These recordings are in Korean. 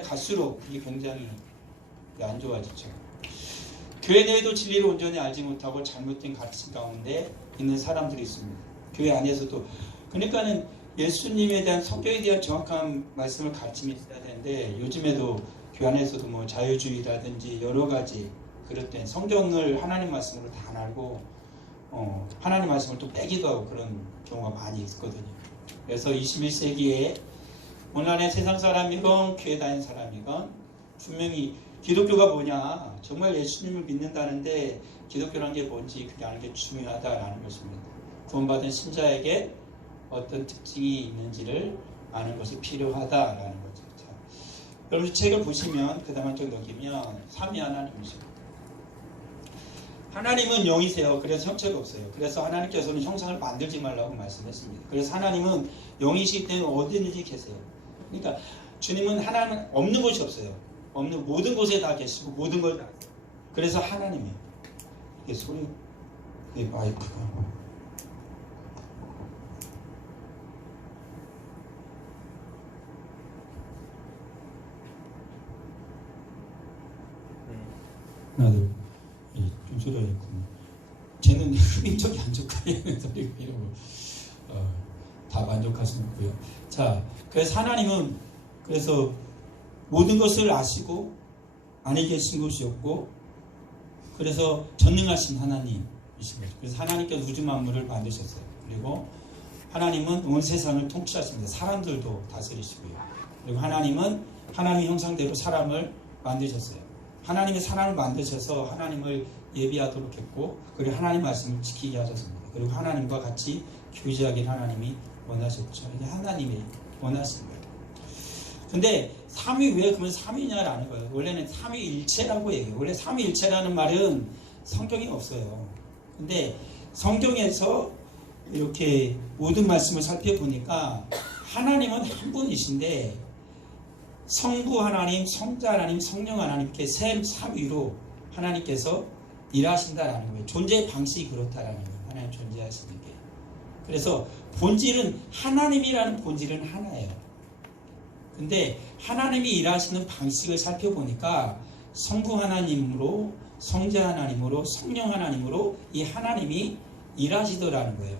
갈수록 이게 굉장히 안 좋아지죠. 교회 내에도 진리를 온전히 알지 못하고 잘못된 가르침 가운데 있는 사람들이 있습니다. 교회 안에서도. 그러니까는 예수님에 대한 성경에 대한 정확한 말씀을 가르침이 있어야 되는데, 요즘에도 교회 안에서도 뭐 자유주의라든지 여러 가지 그릇된 성경을 하나님 말씀으로 다 안 알고 하나님 말씀을 또 빼기도 하고 그런 경우가 많이 있거든요. 그래서 21세기에 오늘날의 세상 사람이건 교회 다니는 사람이건 분명히 기독교가 뭐냐, 정말 예수님을 믿는다는데 기독교라는 게 뭔지 그게 아는 게 중요하다라는 것입니다. 구원받은 신자에게 어떤 특징이 있는지를 아는 것이 필요하다라는 거죠. 자, 여러분 책을 보시면 그 다음 한쪽 넘기면 삼위 하나님이십니다. 하나님은 영이세요. 그래서 형체가 없어요. 그래서 하나님께서는 형상을 만들지 말라고 말씀했습니다. 그래서 하나님은 영이시기 때문에 어디든지 계세요. 그러니까 주님은 하나님 없는 곳이 없어요. 없는 모든 곳에 다 계시고 모든 걸 다. 그래서 하나님이에요. 이게 소리, 이게 마이크가. 나도 좀 소리가 있군요. 쟤는 흡입력이 안 좋다는 소리가 이러고 다 만족하시고요. 자, 그래서 하나님은 그래서 모든 것을 아시고 안에 계신 것이 없고, 그래서 전능하신 하나님이신 거죠. 그래서 하나님께서 우주 만물을 만드셨어요. 그리고 하나님은 온 세상을 통치하십니다. 사람들도 다스리시고요. 그리고 하나님은 하나님의 형상대로 사람을 만드셨어요. 하나님의 사람을 만드셔서 하나님을 예비하도록 했고, 그리고 하나님 말씀을 지키게 하셨습니다. 그리고 하나님과 같이 교제하길 하나님이 원하셨죠. 이게 하나님이 원하신 거예요. 근데 삼위 왜 그러면 삼위냐라는 거예요. 원래는 삼위일체라고 얘기해요. 원래 삼위일체라는 말은 성경에 없어요. 근데 성경에서 이렇게 모든 말씀을 살펴보니까 하나님은 한 분이신데 성부 하나님, 성자 하나님, 성령 하나님 이렇게 삼위로 하나님께서 일하신다라는 거예요. 존재의 방식이 그렇다라는 거예요. 하나님 존재하시는 게. 그래서 본질은 하나님이라는 본질은 하나예요. 근데 하나님이 일하시는 방식을 살펴보니까 성부 하나님으로, 성자 하나님으로, 성령 하나님으로 이 하나님이 일하시더라는 거예요.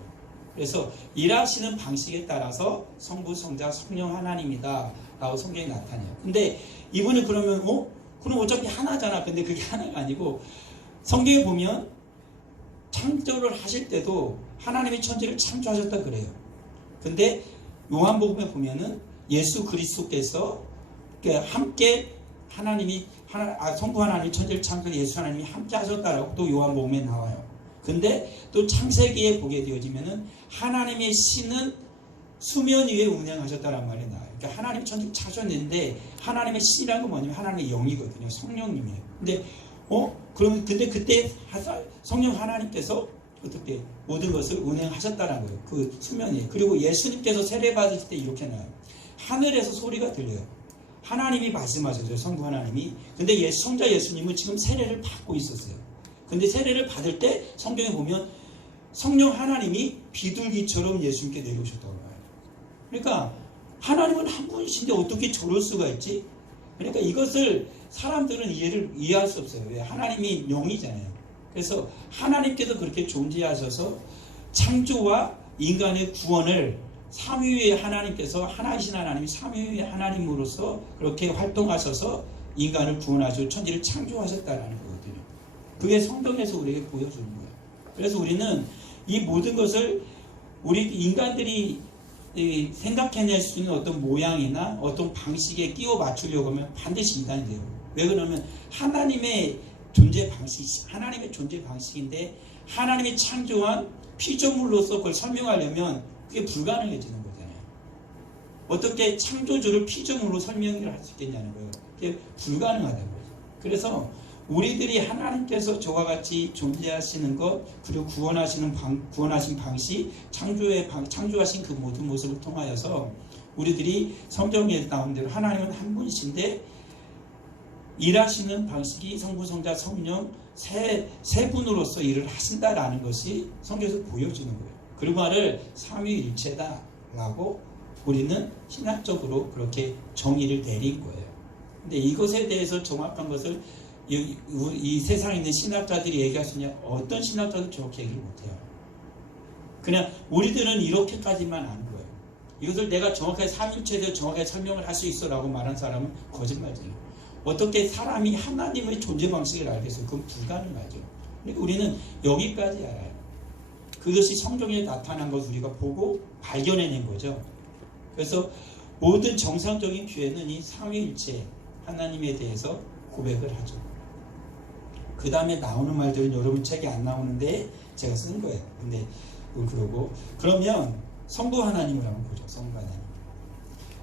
그래서 일하시는 방식에 따라서 성부, 성자, 성령 하나님이다 라고 성경이 나타내요. 근데 이분은 그러면 그럼 어차피 하나잖아. 근데 그게 하나가 아니고, 성경에 보면 창조를 하실 때도 하나님이 천지를 창조하셨다 그래요. 근데 요한복음에 보면은 예수 그리스도께서 함께 하나님이 성부 하나님이 천지를 창조해 예수 하나님이 함께 하셨다라고 또 요한복음에 나와요. 근데 또 창세기에 보게 되어지면은 하나님의 신은 수면 위에 운행하셨다는 말이 나와요. 그러니까 하나님 천지를 창조했는데 하나님의 신이라는 건 뭐냐면 하나님의 영이거든요. 성령님이에요. 근데 근데 그때 성령 하나님께서 어떻게 모든 것을 운행하셨다는 거예요. 그 수면이. 그리고 예수님께서 세례 받으실 때 이렇게 나와요. 하늘에서 소리가 들려요. 하나님이 말씀하셨어요. 성부 하나님이. 근데 성자 예수님은 지금 세례를 받고 있었어요. 근데 세례를 받을 때 성경에 보면 성령 하나님이 비둘기처럼 예수님께 내려오셨다고 해요. 그러니까 하나님은 한 분이신데 어떻게 저럴 수가 있지? 그러니까 이것을 사람들은 이해할 수 없어요. 왜? 하나님이 영이잖아요. 그래서 하나님께서 그렇게 존재하셔서 창조와 인간의 구원을 삼위의 하나님께서, 하나이신 하나님이 삼위의 하나님으로서 그렇게 활동하셔서 인간을 구원하시고 천지를 창조하셨다는 거거든요. 그게 성경에서 우리에게 보여주는 거예요. 그래서 우리는 이 모든 것을 우리 인간들이 생각해낼 수 있는 어떤 모양이나 어떤 방식에 끼워 맞추려고 하면 반드시 이단이 돼요. 왜 그러면 하나님의 존재 방식인데 하나님이 창조한 피조물로서 그걸 설명하려면 그게 불가능해지는 거잖아요. 어떻게 창조주를 피조물로 설명을 할 수 있겠냐는 거예요. 그게 불가능하다는 거죠. 그래서 우리들이 하나님께서 저와 같이 존재하시는 것, 그리고 구원하신 방식, 창조하신 그 모든 모습을 통하여서 우리들이 성경에 나온 대로 하나님은 한 분이신데 일하시는 방식이 성부, 성자, 성령 세 분으로서 일을 하신다라는 것이 성경에서 보여지는 거예요. 그 말을 삼위일체다라고 우리는 신학적으로 그렇게 정의를 내린 거예요. 근데 이것에 대해서 정확한 것을 이 세상에 있는 신학자들이 얘기할 수 있냐? 어떤 신학자도 저렇게 얘기를 못해요. 그냥 우리들은 이렇게까지만 아는 거예요. 이것을 내가 정확하게 삼일체에 대해 정확하게 설명을 할 수 있어 라고 말한 사람은 거짓말이에요. 어떻게 사람이 하나님의 존재 방식을 알겠어요? 그건 불가능하죠. 그러니까 우리는 여기까지 알아요. 그것이 성경에 나타난 것을 우리가 보고 발견해낸 거죠. 그래서 모든 정상적인 교회는 이 삼위일체 하나님에 대해서 고백을 하죠. 그 다음에 나오는 말들은 여러분 책에 안 나오는데 제가 쓴 거예요. 근데 그러면 성부 하나님을 한번 보죠. 성부 하나님.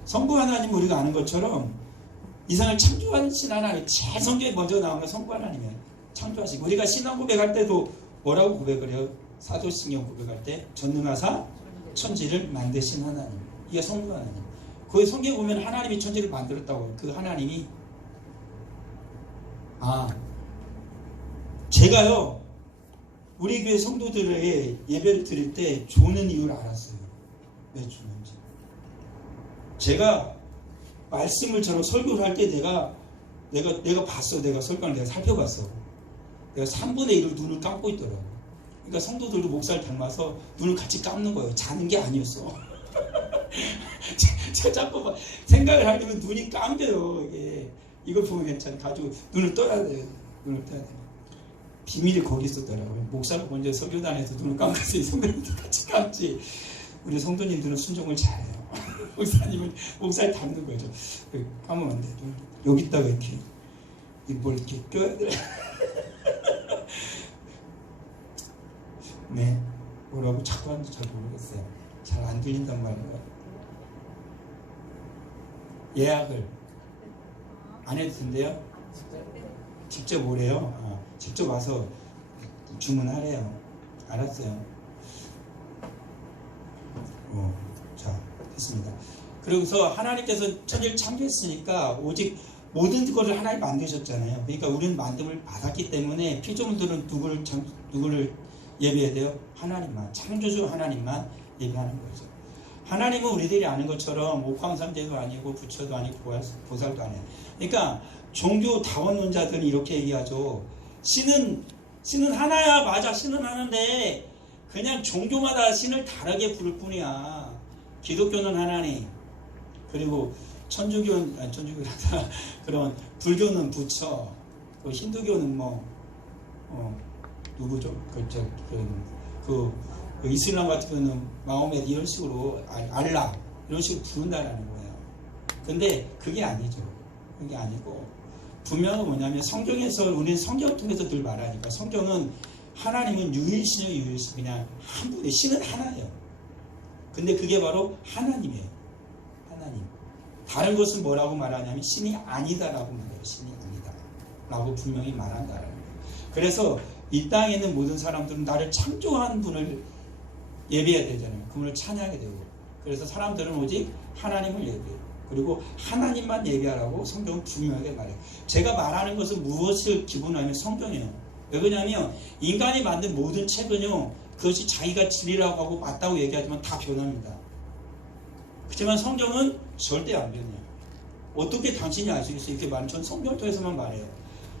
성부 하나님 우리가 아는 것처럼 이상을 창조하신 하나님, 제일 성경에 먼저 나오는 성부 하나님이에요. 창조하시고 우리가 신앙 고백할 때도 뭐라고 고백을 해요? 사도신경 고백할 때 전능하사 천지를 만드신 하나님. 이게 성부 하나님. 그 성경에 보면 하나님이 천지를 만들었다고. 그 하나님이 제가요 우리 교회 성도들에게 예배를 드릴 때 조는 이유를 알았어요. 왜 주는지. 제가 말씀을 저런 설교를 할 때 내가 봤어. 내가 설교를 내가 살펴봤어. 내가 3분의 1을 눈을 감고 있더라고. 그러니까 성도들도 목사를 닮아서 눈을 같이 감는 거예요. 자는 게 아니었어. 제가 자꾸 생각을 하려면 눈이 감겨요. 이걸 보면 괜찮아. 가지고 눈을 떠야 돼요. 눈을 떠야 돼요. 비밀이 거기 있었더라고요. 목사가 먼저 설교단에서 눈을 감고서 이 성도님들 같이 감지. 우리 성도님들은 순종을 잘해요. 목사님은 목사를 닮는 거죠. 감으면 안 돼. 여기다가 이렇게 뭘 이렇게 껴야 돼. 네. 뭐라고 자꾸 하는지 잘 모르겠어요. 잘 안 들린단 말이에요. 예약을 안 해도 된대요? 직접 오래요? 직접 와서 주문하래요. 알았어요. 자, 됐습니다. 그러고서 하나님께서 천지를 창조했으니까 오직 모든 것을 하나님 만드셨잖아요. 그러니까 우리는 만듦을 받았기 때문에 피조물들은 누구를 예배해야 돼요? 하나님만, 창조주 하나님만 예배하는 거죠. 하나님은 우리들이 아는 것처럼 옥황삼재도 아니고 부처도 아니고 보살도 아니에요. 그러니까 종교 다원론자들은 이렇게 얘기하죠. 신은 하나야. 맞아, 신은 하나인데 그냥 종교마다 신을 다르게 부를 뿐이야. 기독교는 하나님, 그리고 천주교는 그런 불교는 부처, 힌두교는 누구죠? 그 이슬람 같은 경우는 마호멧 이런 식으로 알라 이런 식으로 부른다라는 거예요. 근데 그게 아니죠. 그게 아니고 분명한 뭐냐면 성경에서 우리는 성경을 통해서 늘 말하니까 성경은 하나님은 유일신이요 유일신. 그냥 한 분의 신은 하나예요. 근데 그게 바로 하나님이에요. 하나님. 다른 것은 뭐라고 말하냐면 신이 아니다라고 말해요. 신이 아니다 라고 분명히 말한다라는 거예요. 그래서 이 땅에 있는 모든 사람들은 나를 창조한 분을 예배해야 되잖아요. 그분을 찬양하게 되고. 그래서 사람들은 오직 하나님을 예배해요. 그리고 하나님만 예배하라고 성경은 분명하게 말해요. 제가 말하는 것은 무엇을 기본으로 하면 성경이에요. 왜 그러냐면 인간이 만든 모든 책은요, 그것이 자기가 진리라고 하고 맞다고 얘기하지만 다 변합니다. 그렇지만 성경은 절대 안 변해요. 어떻게 당신이 알 수 있어요? 이렇게 말하면 전 성경을 통해서만 말해요.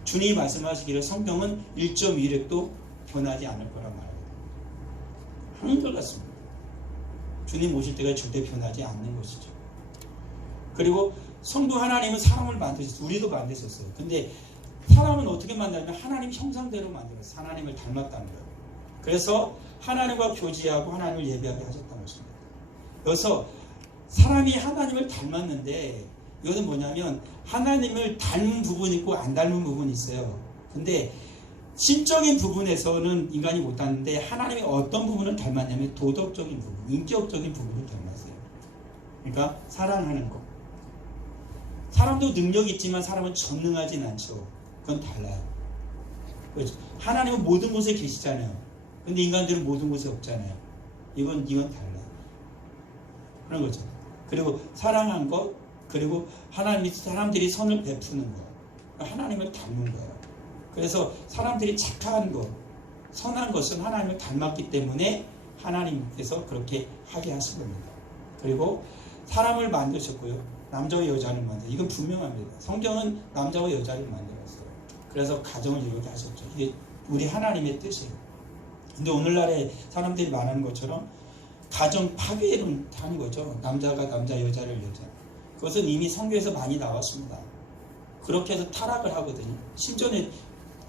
주님이 말씀하시기를 성경은 1.1획도 변하지 않을 거라 말해요. 한결 같습니다. 주님 오실 때가 절대 변하지 않는 것이죠. 그리고 성부 하나님은 사람을 만드셨어요. 우리도 만드셨어요. 근데 사람은 어떻게 만들냐면 하나님 형상대로 만들었어요. 하나님을 닮았다는 거예요. 그래서 하나님과 교제하고 하나님을 예배하게 하셨다는 것입니다. 그래서 사람이 하나님을 닮았는데 이것은 뭐냐면 하나님을 닮은 부분이 있고 안 닮은 부분이 있어요. 근데 신적인 부분에서는 인간이 못 닮는데 하나님이 어떤 부분을 닮았냐면 도덕적인 부분, 인격적인 부분을 닮았어요. 그러니까 사랑하는 것. 사람도 능력이 있지만 사람은 전능하진 않죠. 그건 달라요. 그렇죠? 하나님은 모든 곳에 계시잖아요. 근데 인간들은 모든 곳에 없잖아요. 이건 달라요. 그런 거죠. 그리고 사랑한 것, 그리고 사람들이 선을 베푸는 것. 하나님을 닮는 거예요. 그래서 사람들이 착한 것, 선한 것은 하나님을 닮았기 때문에 하나님께서 그렇게 하게 하신 겁니다. 그리고 사람을 만드셨고요. 남자와 여자를 만들어. 이건 분명합니다. 성경은 남자와 여자를 만들었어요. 그래서 가정을 이루게 하셨죠. 이게 우리 하나님의 뜻이에요. 근데 오늘날에 사람들이 말하는 것처럼 가정 파괴를 하는 거죠. 남자가 남자, 여자를 여자. 그것은 이미 성경에서 많이 나왔습니다. 그렇게 해서 타락을 하거든요. 심지어는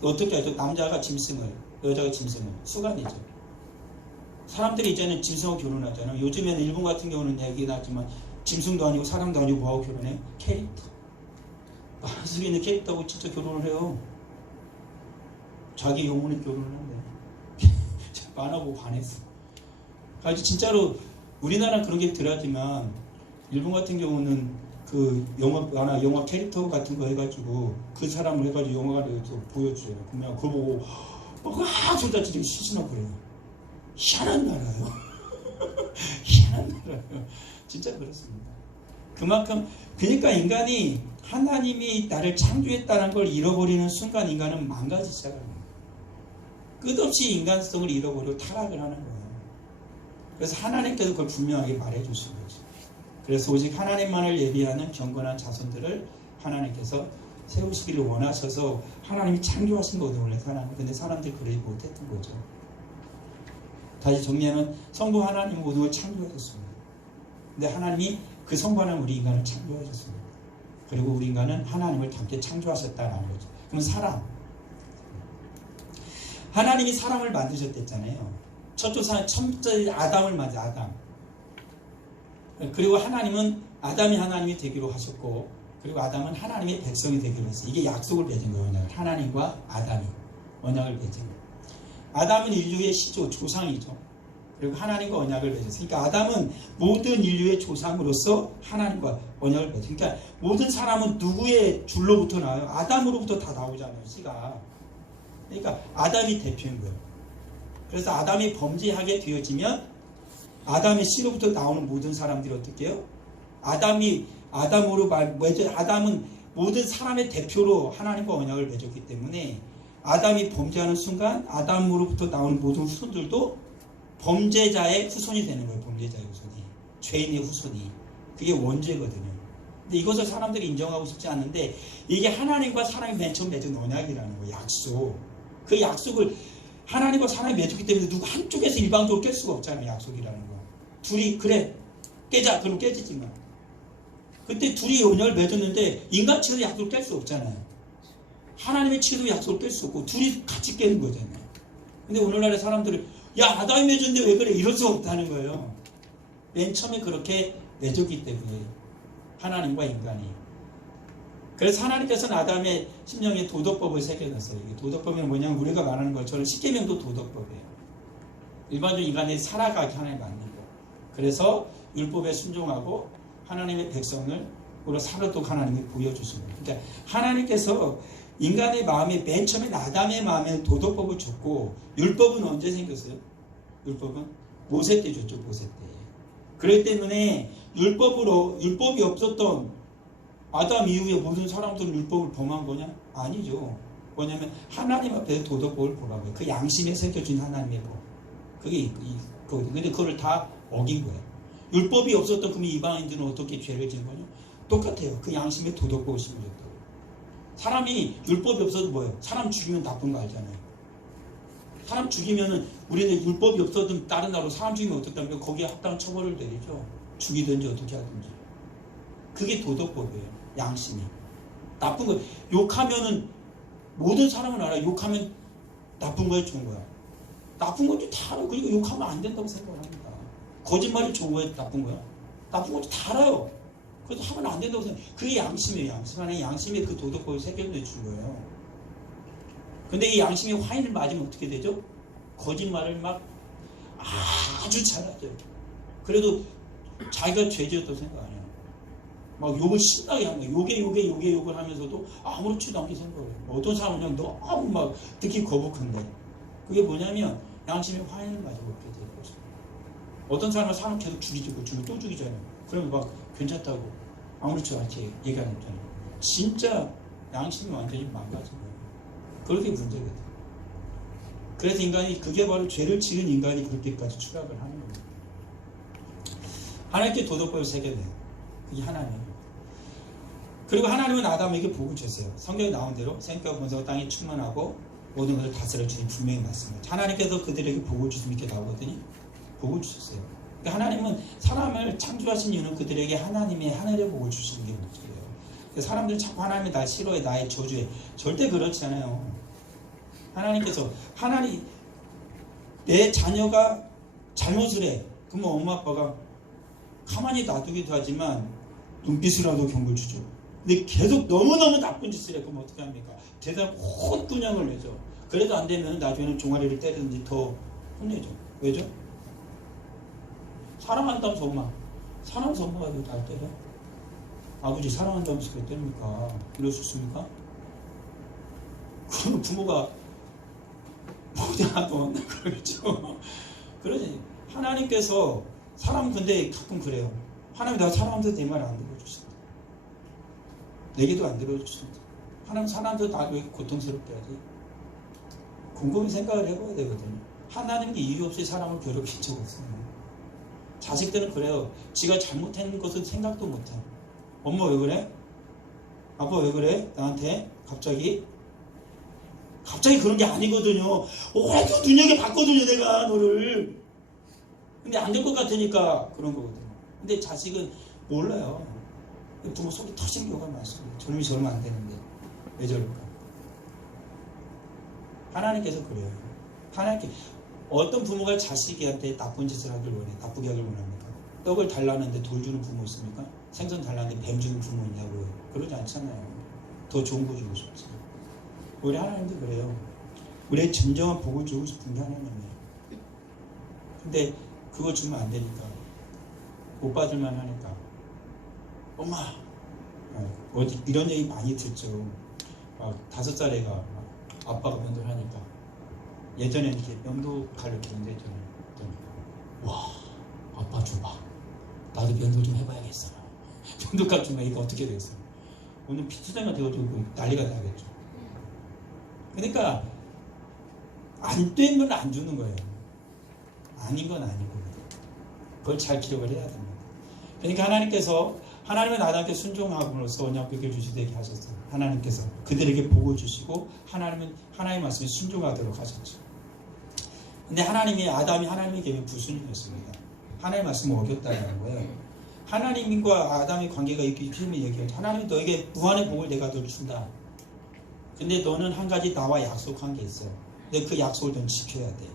어떻게 하죠? 남자가 짐승을, 여자가 짐승을, 수간이죠. 사람들이 이제는 짐승하고 결혼하잖아요. 요즘에는 일본 같은 경우는 얘기 나지만 짐승도 아니고 사람도 아니고 뭐하고 결혼해요? 캐릭터. 만화 속에 있는 캐릭터하고 진짜 결혼을 해요. 자기 영혼에 결혼을 한대. 만화 보고 반했어. 그래서 진짜로 우리나라는 그런 게 덜하지만 일본 같은 경우는 그 영화 캐릭터 같은 거 해가지고 그 사람을 해가지고 영화관에서 보여줘요. 그러면 그거 보고 막 소리치고 시신하고 그래요. 희한한 나라예요. 희한한 나라예요. 진짜 그렇습니다. 그만큼 그러니까 인간이 하나님이 나를 창조했다는 걸 잃어버리는 순간 인간은 망가지기 시작합니다. 끝없이 인간성을 잃어버리고 타락을 하는 거예요. 그래서 하나님께서 그걸 분명하게 말해주신 거죠. 그래서 오직 하나님만을 예비하는 경건한 자손들을 하나님께서 세우시기를 원하셔서 하나님이 창조하신 거거든요. 원래 사람은. 근데 사람들이 그러지 못했던 거죠. 다시 정리하면 성부 하나님은 모든 걸 창조하셨습니다. 근데 하나님이 그 성부 하나님 우리 인간을 창조하셨습니다. 그리고 우리 인간은 하나님을 함께 창조하셨다는 거죠. 그럼 사람. 하나님이 사람을 만드셨댔잖아요. 첫째 아담을 만든 아담. 그리고 하나님은 아담이 하나님이 되기로 하셨고, 그리고 아담은 하나님의 백성이 되기로 했어요. 이게 약속을 맺은 거예요. 언약을. 하나님과 아담이 언약을 맺은 거예요. 아담은 인류의 시조, 조상이죠. 그리고 하나님과 언약을 맺었어요. 그러니까 아담은 모든 인류의 조상으로서 하나님과 언약을 맺었어요. 그러니까 모든 사람은 누구의 줄로부터 나와요? 아담으로부터 다 나오잖아요. 씨가. 그러니까 아담이 대표인 거예요. 그래서 아담이 범죄하게 되어지면 아담의 씨로부터 나오는 모든 사람들이 어떻게 해요? 아담은 모든 사람의 대표로 하나님과 언약을 맺었기 때문에 아담이 범죄하는 순간 아담으로부터 나오는 모든 후손들도 범죄자의 후손이 되는 거예요. 범죄자의 후손이. 죄인의 후손이. 그게 원죄거든요. 근데 이것을 사람들이 인정하고 싶지 않는데 이게 하나님과 사람이 맨 처음 맺은 언약이라는 거예요. 약속. 그 약속을 하나님과 사람이 맺었기 때문에 누구 한쪽에서 일방적으로 깰 수가 없잖아요. 약속이라는 거. 둘이 그래 깨자 그럼 깨지지만 그때 둘이 언약을 맺었는데 인간 측에서 약속을 깰 수 없잖아요. 하나님의 측에서 약속을 깰 수 없고 둘이 같이 깨는 거잖아요. 근데 오늘날의 사람들은 야 아담이 맺었는데 왜 그래 이럴 수 없다는 거예요. 맨 처음에 그렇게 맺었기 때문에 하나님과 인간이. 그래서 하나님께서는 아담의 심령에 도덕법을 새겨놨어요. 이게 도덕법이 뭐냐면 우리가 말하는 것처럼 십계명도 도덕법이에요. 일반적으로 인간이 살아가게 하나님 만든 거. 그래서 율법에 순종하고 하나님의 백성을 살도록 하나님이 보여주십니다. 그러니까 하나님께서 인간의 마음에 맨 처음에 아담의 마음에 도덕법을 줬고 율법은 언제 생겼어요? 율법은 모세 때 줬죠. 모세 때. 그렇기 때문에 율법이 없었던 아담 이후에 모든 사람들은 율법을 범한 거냐? 아니죠. 뭐냐면 하나님 앞에서 도덕법을 범한 거예요. 그 양심에 새겨진 하나님의 법. 그게 그거거든요. 근데 그거를 다 어긴 거예요. 율법이 없었던 그러면 이방인들은 어떻게 죄를 지은 거죠? 똑같아요. 그 양심에 도덕법을 심어줬다고. 사람이 율법이 없어도 뭐예요? 사람 죽이면 나쁜 거 알잖아요. 사람 죽이면은 우리는 율법이 없어도 다른 나라로 사람 죽이면 어떻다면 거기에 합당한 처벌을 내리죠. 죽이든지 어떻게 하든지. 그게 도덕법이에요. 양심이. 나쁜 거. 욕하면은 모든 사람은 알아요. 욕하면 나쁜 거야, 좋은 거야. 나쁜 것도 다 알아요. 그리고 욕하면 안 된다고 생각합니다. 거짓말이 좋은 거야, 나쁜 거야. 나쁜 것도 다 알아요. 그래도 하면 안 된다고 생각해요. 그게 양심이에요. 양심 안에 양심에 그 도덕법을 새겨내준 거예요. 근데 이 양심이 화인을 맞으면 어떻게 되죠? 거짓말을 막 아주 잘하죠. 그래도 자기가 죄지었다고 생각 안 해요. 막 욕을 신나게 하는 거예요. 욕을 하면서도 아무렇지도 않게 생각해요. 어떤 사람은 그냥 너무 막 듣기 거북한데 그게 뭐냐면 양심의 화인을 맞아먹게 되는 거죠. 어떤 사람은 사람 계속 죽이고 또 죽이잖아요. 그러면 막 괜찮다고 아무렇지도 않게 얘기하는 거잖아요. 진짜 양심이 완전히 망가진 거예요. 그렇게 문제거든요. 그래서 인간이 그게 바로 죄를 지은 인간이 그렇게까지 추락을 하는 겁니다. 하나님께 도덕법을 새겨내요. 그게 하나님. 그리고 하나님은 아담에게 복을 줬어요. 성경에 나온 대로 생육과 번성과 땅이 충만하고 모든 것을 다스려 주니 분명히 말씀합니다. 하나님께서 그들에게 복을 주시면 이렇게 나오거든요. 복을 주셨어요. 그러니까 하나님은 사람을 창조하신 이유는 그들에게 하나님의 하늘의 복을 주시는 게 목적이에요. 사람들은 자꾸 하나님이 날 싫어해, 나의 저주해. 절대 그렇지 않아요. 하나님께서 내 자녀가 잘못을 해. 그러면 엄마 아빠가 가만히 놔두기도 하지만 눈빛으로라도 경고를 주죠. 근데 계속 너무너무 나쁜 짓을 해. 그럼 어떻게 합니까? 대단 콧구녕을 내죠. 그래도 안 되면 나중에는 종아리를 때리든지 더 혼내죠. 왜죠? 사랑한다면서 엄마. 사랑해서 엄마가 왜 날 때려? 아버지 사랑한다면서 왜 때립니까? 이럴 수 있습니까? 그러면 부모가 뭐냐도 안 그러죠. 그러지. 하나님께서 사람 근데 가끔 그래요. 하나님 나 사랑하면서 내 말 안 들어주신다. 내게도 안 들어주신다. 하나님 사람도 나 왜 고통스럽게 하지? 곰곰이 생각을 해봐야 되거든요. 하나님께 이유 없이 사람을 괴롭힌 적 없어요. 자식들은 그래요. 지가 잘못한 것은 생각도 못해. 엄마 왜 그래? 아빠 왜 그래? 나한테 갑자기 그런 게 아니거든요. 오래도 눈여겨봤거든요 내가 너를. 근데 안 될 것 같으니까 그런 거거든요. 근데 자식은 몰라요. 부모 속이 터진 경우가 많습니다. 저놈이 저러면 안 되는데 왜 저럴까? 하나님께서 그래요. 하나님께 어떤 부모가 자식한테 나쁜 짓을 하길 원해? 나쁘게 하길 원합니까? 떡을 달라는데 돌 주는 부모 있습니까? 생선 달라는데 뱀 주는 부모 있냐고요? 그러지 않잖아요. 더 좋은 거 주고 싶지. 우리 하나님도 그래요. 우리의 진정한 복을 주고 싶은 게 하나님이에요. 근데 그거 주면 안 되니까 못 받을만 하니까 엄마 어디 이런 얘기 많이 듣죠. 5살 애가 아빠가 면도를 하니까 예전에는 이렇게 면도 칼로 이렇게 했잖아요. 와 아빠 줘봐. 나도 면도 좀 해봐야겠어. 면도 칼 주면 이거 어떻게 되겠어? 오늘 피투장가 되어지고 난리가 나겠죠. 그러니까 안 되면 안 주는 거예요. 아닌 건 아니고 그걸 잘 기억을 해야 됩니다. 그러니까 하나님께서 하나님은 아담께 순종함으로써 언약궤를 주시되게 하셨어요. 하나님께서 그들에게 복을 주시고 하나님은 하나님의 말씀에 순종하도록 하셨죠. 근데 아담이 하나님에게 불순종했습니다. 하나님의 말씀을 어겼다는 거예요. 하나님과 아담의 관계가 이렇게 얘기하죠. 하나님 너에게 무한의 복을 내가 널 준다. 근데 너는 한 가지 나와 약속한 게 있어요. 근데 그 약속을 넌 지켜야 돼.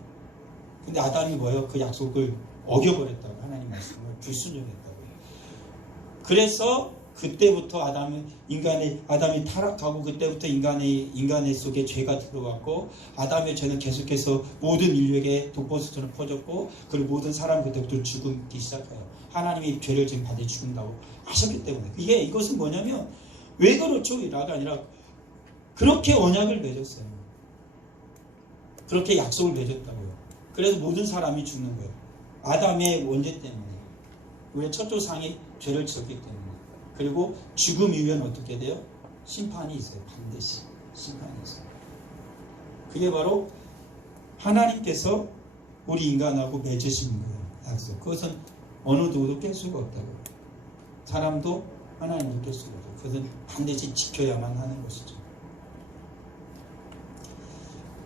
근데 아담이 뭐예요? 그 약속을 어겨버렸다고. 하나님 말씀을 불순종했다고. 그래서 그때부터 아담이 타락하고 그때부터 인간의 속에 죄가 들어왔고 아담의 죄는 계속해서 모든 인류에게 독보수처럼 퍼졌고 그리고 모든 사람 그때부터 죽기 시작해요. 하나님이 죄를 지금 받아 죽는다고 하셨기 때문에 이것은 뭐냐면 왜 그렇죠? 라가 아니라 그렇게 언약을 맺었어요. 그렇게 약속을 맺었다고요. 그래서 모든 사람이 죽는 거예요. 아담의 원죄 때문에. 우리의 첫 조상이 죄를 지었기 때문에. 그리고 죽음 이후에는 어떻게 돼요? 심판이 있어요. 반드시 심판이 있어요. 그게 바로 하나님께서 우리 인간하고 맺으신 거예요. 약속. 그것은 어느 누구도 깰 수가 없다고요. 사람도 하나님도 깰 수가 없어요. 그것은 반드시 지켜야만 하는 것이죠.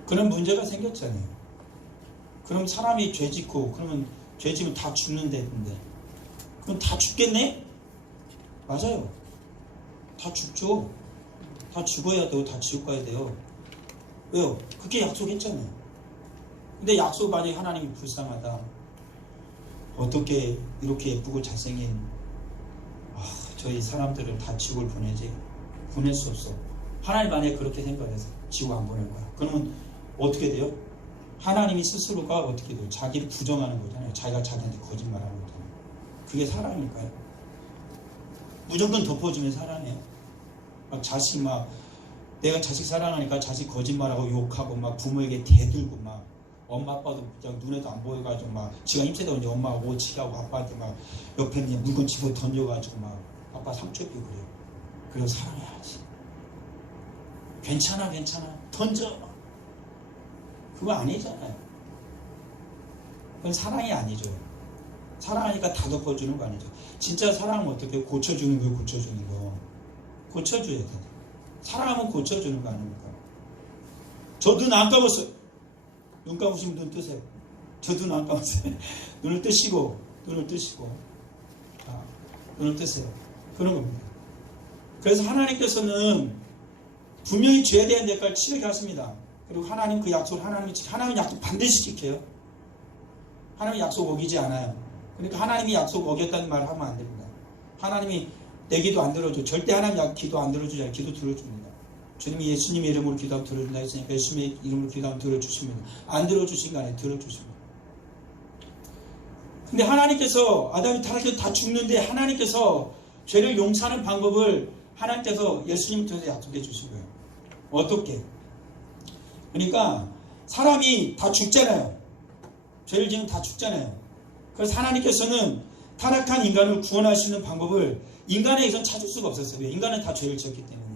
그런 문제가 생겼잖아요. 그럼 사람이 죄 짓고 그러면 죄 지면 다 죽는데 그럼 다 죽겠네? 맞아요. 다 죽죠. 다 죽어야 돼요. 다 지옥 가야 돼요. 왜요? 그렇게 약속했잖아요. 근데 약속 만약에 하나님이 불쌍하다. 어떻게 이렇게 예쁘고 잘생긴 저희 사람들을 다 지옥을 보내지? 보낼 수 없어. 하나님 만약에 그렇게 생각해서 지옥 안 보낼 거야. 그러면 어떻게 돼요? 하나님이 스스로가 어떻게 돼요? 자기를 부정하는 거잖아요. 자기가 자기한테 거짓말하는 거잖아요. 그게 사랑일까요? 무조건 덮어주면 사랑해요. 내가 자식 사랑하니까 자식 거짓말하고 욕하고 부모에게 대들고 엄마 아빠도 그냥 눈에도 안 보여가지고 지가 힘세다 보니 엄마가 오치하고 아빠한테 옆에 있는 물건 집어 던져가지고 아빠 상처 입고 그래요. 그래서 사랑해야지. 괜찮아 던져. 그거 아니잖아요. 그건 사랑이 아니죠. 사랑하니까 다 덮어주는 거 아니죠. 진짜 사랑은 어떻게 고쳐주는 거예요. 고쳐주는 거. 고쳐줘야 돼. 사랑하면 고쳐주는 거 아닙니까? 저 눈 안 감았어요. 눈 감으시면 눈 뜨세요. 저 눈 안 감았어요. 눈을 뜨시고 눈을 뜨세요. 그런 겁니다. 그래서 하나님께서는 분명히 죄에 대한 대가를 치르게 하십니다. 그리고 하나님 그 약속을 하나님 약속 반드시 지켜요. 하나님 약속 어기지 않아요. 그러니까 하나님이 약속 어겼다는 말을 하면 안 됩니다. 하나님이 내 기도 안 들어줘. 절대 하나님 기도 안 들어주잖아요. 기도 들어줍니다. 주님이 예수님의 이름으로 기도하면 들어준다 했으니까 예수님의 이름으로 기도하면 들어주십니다. 안 들어주신 거 아니에요. 들어주십니다. 근데 하나님께서 아담이 타락해서 다 죽는데 하나님께서 죄를 용서하는 방법을 하나님께서 예수님 통해서 약속해 주신 거예요. 어떻게? 그러니까 사람이 다 죽잖아요. 죄를 지으면 다 죽잖아요. 그래서 하나님께서는 타락한 인간을 구원할 수 있는 방법을 인간에 의해서는 찾을 수가 없었어요. 왜? 인간은 다 죄를 지었기 때문에.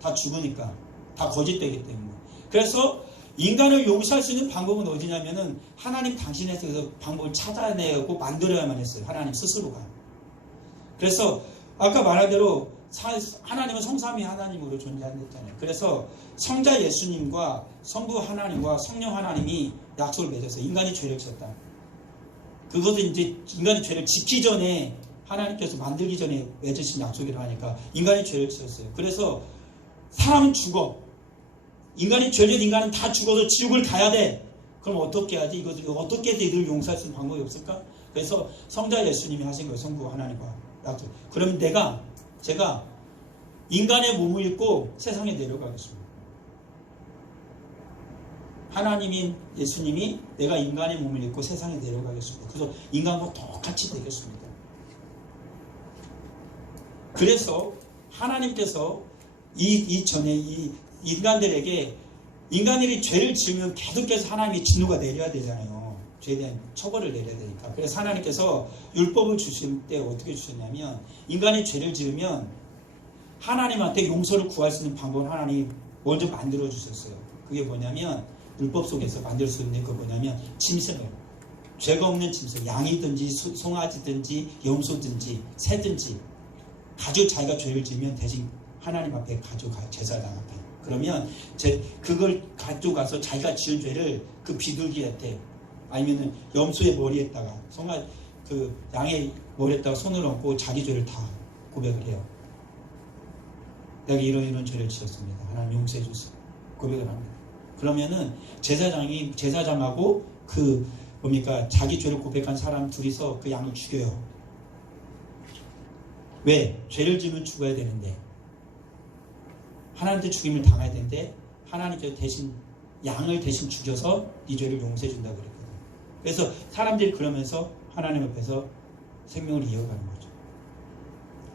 다 죽으니까. 다 거짓되기 때문에. 그래서 인간을 용서할 수 있는 방법은 어디냐면은 하나님 당신에서 방법을 찾아내고 만들어야만 했어요. 하나님 스스로가. 그래서 아까 말한 대로 하나님은 성삼위 하나님으로 존재한댔잖아요. 그래서 성자 예수님과 성부 하나님과 성령 하나님이 약속을 맺었어요. 인간이 죄를 지었다. 그것도 이제 인간이 죄를 짓기 전에 하나님께서 만들기 전에 맺으신 약속이라 하니까 인간이 죄를 지었어요. 그래서 사람은 죽어. 인간이 죄를 인간은 다 죽어서 지옥을 가야 돼. 그럼 어떻게 하지? 이것을 어떻게 해서 이들을 용서할 수 있는 방법이 없을까? 그래서 성자 예수님이 하신 거예요. 성부 하나님과 약속. 그러면 제가 인간의 몸을 입고 세상에 내려가겠습니다. 하나님인 예수님이 내가 인간의 몸을 입고 세상에 내려가겠습니다. 그래서 인간과 똑같이 되겠습니다. 그래서 하나님께서 이전에 이 인간들에게 인간들이 죄를 지으면 계속해서 하나님이 진노가 내려야 되잖아요. 죄에 대한 처벌을 내려야 되니까. 그래서 하나님께서 율법을 주실 때 어떻게 주셨냐면 인간이 죄를 지으면 하나님한테 용서를 구할 수 있는 방법을 하나님이 먼저 만들어 주셨어요. 그게 뭐냐면 율법 속에서 만들 수 있는 거 뭐냐면 짐승을, 죄가 없는 짐승, 양이든지 송아지든지 염소든지 새든지 가지고 자기가 죄를 지으면 대신 하나님 앞에 가져가 제사장 앞에. 그러면 그걸 가져가서 자기가 지은 죄를 그 비둘기한테 아니면은 염소의 머리에다가 그 양의 머리에다가 손을 얹고 자기 죄를 다 고백을 해요. 내가 이런 죄를 지었습니다. 하나님 용서해 주세요. 고백을 합니다. 그러면은 제사장하고 자기 죄를 고백한 사람 둘이서 그 양을 죽여요. 왜? 죄를 지으면 죽어야 되는데 하나님한테 죽임을 당해야 되는데 하나님께서 대신 양을 대신 죽여서 네 죄를 용서해 준다고 그랬거든요. 그래서 사람들이 그러면서 하나님 앞에서 생명을 이어가는 거죠.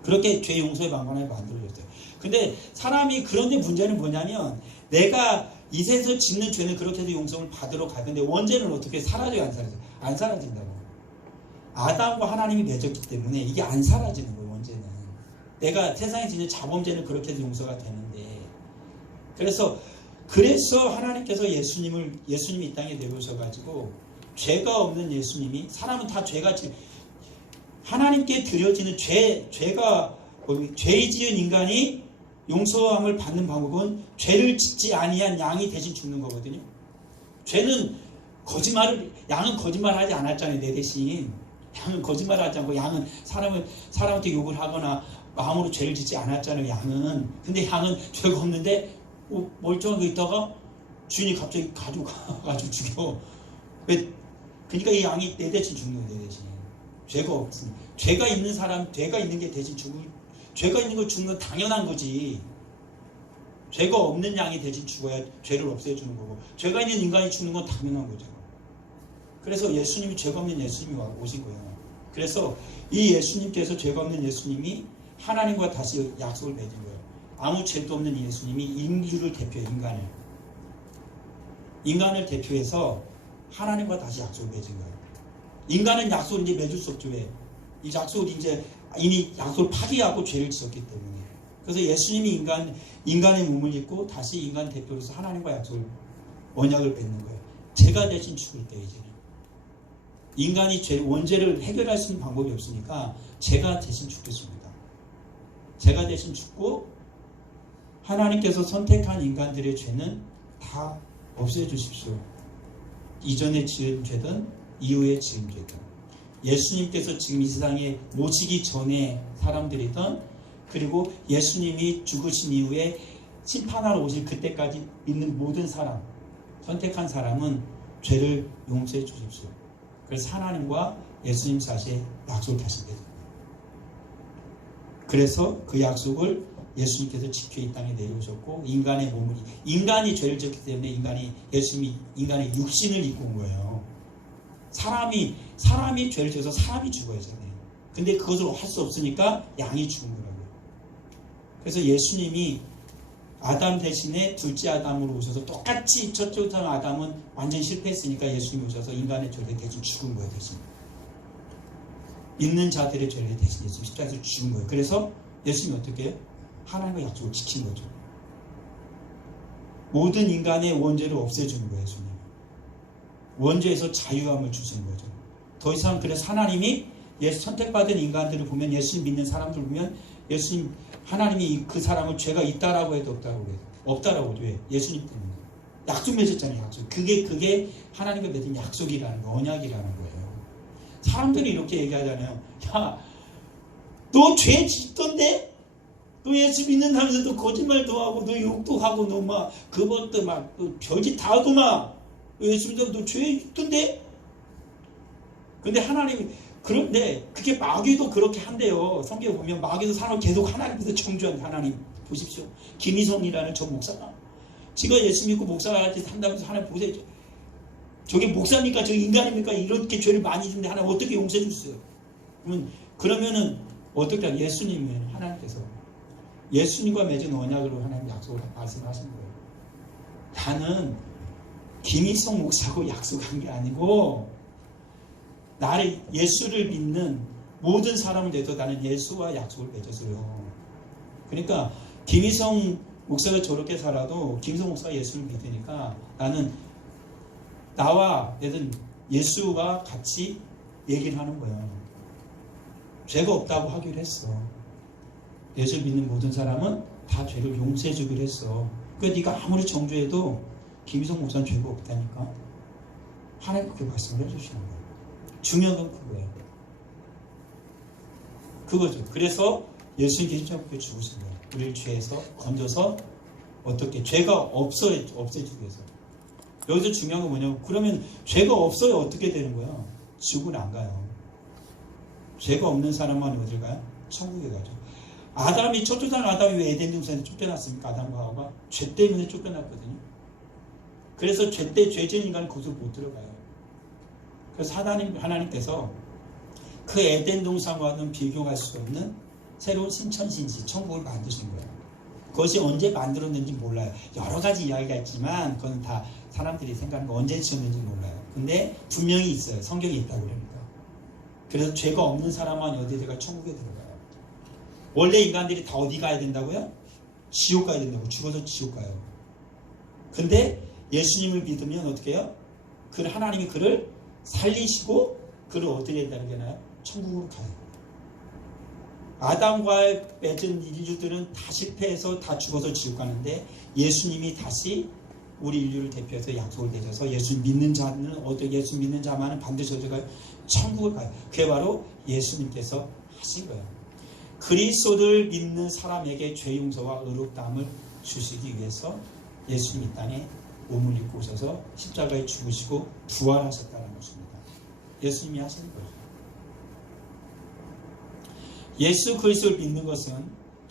그렇게 죄 용서의 방법을 만들어졌어요. 근데 사람이 그런데 문제는 뭐냐면 내가 이 세상에서 짓는 죄는 그렇게 해서 용서를 받으러 가는데 원죄는 어떻게 사라져요? 안 사라져요? 안 사라진다고. 아담과 하나님이 맺었기 때문에 이게 안 사라지는 거예요. 원죄는. 내가 세상에 짓는 자범죄는 그렇게 해서 용서가 되는데 그래서 하나님께서 예수님이 이 땅에 내려오셔가지고 죄가 없는 예수님이 사람은 다 죄가 하나님께 드려지는 죄 지은 인간이 용서함을 받는 방법은 죄를 짓지 아니한 양이 대신 죽는 거거든요. 양은 거짓말하지 않았잖아요. 내 대신 양은 거짓말하지 않고 양은 사람한테 욕을 하거나 마음으로 죄를 짓지 않았잖아요. 양은. 근데 양은 죄가 없는데 멀쩡하게 있다가 주인이 갑자기 가지고 죽여. 왜? 그러니까 이 양이 내 대신 죽는 거예요. 내 대신. 죄가 없으니. 죄가 있는 사람, 죄가 있는 게 대신 죄가 있는 걸 죽는 건 당연한 거지. 죄가 없는 양이 대신 죽어야 죄를 없애주는 거고 죄가 있는 인간이 죽는 건 당연한 거죠. 그래서 예수님이 죄가 없는 예수님이 오신 거예요. 그래서 이 예수님께서 죄가 없는 예수님이 하나님과 다시 약속을 맺은 거예요. 아무 죄도 없는 이 예수님이 인류를 대표해 인간을 대표해서 하나님과 다시 약속을 맺은 거예요. 인간은 약속을 이제 맺을 수 없죠. 왜? 이 약속을 이미 약속을 파기하고 죄를 지었기 때문에. 그래서 예수님이 인간의 몸을 입고 다시 인간 대표로서 하나님과 언약을 맺는 거예요. 제가 대신 죽을 때 이제는. 인간이 원죄를 해결할 수 있는 방법이 없으니까 제가 대신 죽겠습니다. 제가 대신 죽고 하나님께서 선택한 인간들의 죄는 다 없애주십시오. 이전에 지은 죄든 이후에 지은 죄든, 예수님께서 지금 이 세상에 모시기 전에 사람들이든, 그리고 예수님이 죽으신 이후에 심판하러 오실 그때까지 있는 모든 사람, 선택한 사람은 죄를 용서해 주십시오. 그래서 하나님과 예수님 사이에 약속하신 거죠. 그래서 그 약속을 예수님께서 지켜 이 땅에 내려오셨고, 인간의 몸을, 인간이 죄를 지었기 때문에 예수님이 인간의 육신을 입고 온 거예요. 사람이 죄를 지어서 사람이 죽어야 하잖아요. 근데 그것을 할 수 없으니까 양이 죽은 거라고요. 그래서 예수님이 아담 대신에 둘째 아담으로 오셔서, 똑같이 첫째 아담은 완전히 실패했으니까 예수님이 오셔서 인간의 죄를 대신 죽은 거예요. 대신 있는 자들의 죄를 대신 예수님 십자가에서 죽은 거예요. 그래서 예수님이 어떻게 해요? 하나님의 약속을 지킨 거죠. 모든 인간의 원죄를 없애주는 거예요. 예수님 원죄에서 자유함을 주시는 거죠. 더 이상, 그래서 하나님이 선택받은 인간들을 보면, 예수님 믿는 사람들을 보면, 예수님 하나님이 그 사람을 죄가 있다라고 해도 없다라고 해도 없다라고 해도, 왜? 예수님 때문에 약속 맺었잖아요. 약속. 그게 하나님과 맺은 약속이라는 거, 언약이라는 거예요. 사람들이 이렇게 얘기하잖아요. 야, 너 죄 짓던데? 너 예수 믿는 하면서 너 거짓말도 하고, 너 욕도 하고, 너 막 그것도 막 별짓 다 하고 막 예수 믿는 너 죄 있던데? 근데 하나님이, 그런데 그게 마귀도 그렇게 한대요. 성경에 보면 마귀도 사람을 계속 하나님께서 정죄한, 하나님 보십시오. 김희성이라는 저 목사가, 지가 예수 믿고 목사한테 한다면서 하나님 보세요. 저게 목사니까 저 인간입니까? 이렇게 죄를 많이 짓는데 하나님 어떻게 용서해 주세요? 그러면은 어떻게 하냐? 예수님이, 하나님께서 예수님과 맺은 언약으로 하나님 약속을 말씀하신 거예요. 나는 김희성 목사하고 약속한 게 아니고, 나를, 예수를 믿는 모든 사람을 대해서 나는 예수와 약속을 맺었어요. 그러니까 김희성 목사가 저렇게 살아도 김희성 목사가 예수를 믿으니까 나는 나와 예수와 같이 얘기를 하는 거야. 죄가 없다고 하기로 했어. 예수를 믿는 모든 사람은 다 죄를 용서해 주기로 했어. 그러니까 네가 아무리 정죄해도 김희성 목사는 죄가 없다니까. 하나님 그렇게 말씀을 해주시는 거예요. 중요한 건 그거예요. 그거죠. 그래서 예수님께서 십자가에 죽으신 거예요. 우리를 죄에서 건져서 어떻게, 죄가 없애주기 위해서. 여기서 중요한 건 뭐냐면, 그러면 죄가 없어야 어떻게 되는 거야? 지옥은 안 가요. 죄가 없는 사람만 어딜 가요? 천국에 가죠. 아담이, 첫 조상 아담이 왜 에덴 동산에서 쫓겨났습니까? 아담과 하와가 죄 때문에 쫓겨났거든요. 그래서 죄 지은 인간은 그곳으로 못 들어가요. 그래서 하나님께서 그 에덴 동산과는 비교할 수 없는 새로운 신천신지, 천국을 만드신 거예요. 그것이 언제 만들었는지 몰라요. 여러 가지 이야기가 있지만 그건 다 사람들이 생각하는 거, 언제 지었는지 몰라요. 근데 분명히 있어요. 성경에 있다고 그러니까. 그래서 죄가 없는 사람만 어디 들어가? 천국에 들어가요. 원래 인간들이 다 어디 가야 된다고요? 지옥 가야 된다고. 죽어서 지옥 가요. 근데 예수님을 믿으면 어떻게 해요? 하나님이 그를 살리시고 그를 어떻게 된다는 게 나요? 천국으로 가요. 아담과 맺은 인류들은 다 실패해서 다 죽어서 지옥 가는데, 예수님이 다시 우리 인류를 대표해서 약속을 내셔서 예수 믿는 자만은 반드시 어디 가요? 천국을 가요. 그게 바로 예수님께서 하신 거예요. 그리스도를 믿는 사람에게 죄 용서와 의롭다함을 주시기 위해서 예수님 이 땅에 몸을 입고 오셔서 십자가에 죽으시고 부활하셨다는 것입니다. 예수님이 하시는 거예요. 예수 그리스도를 믿는 것은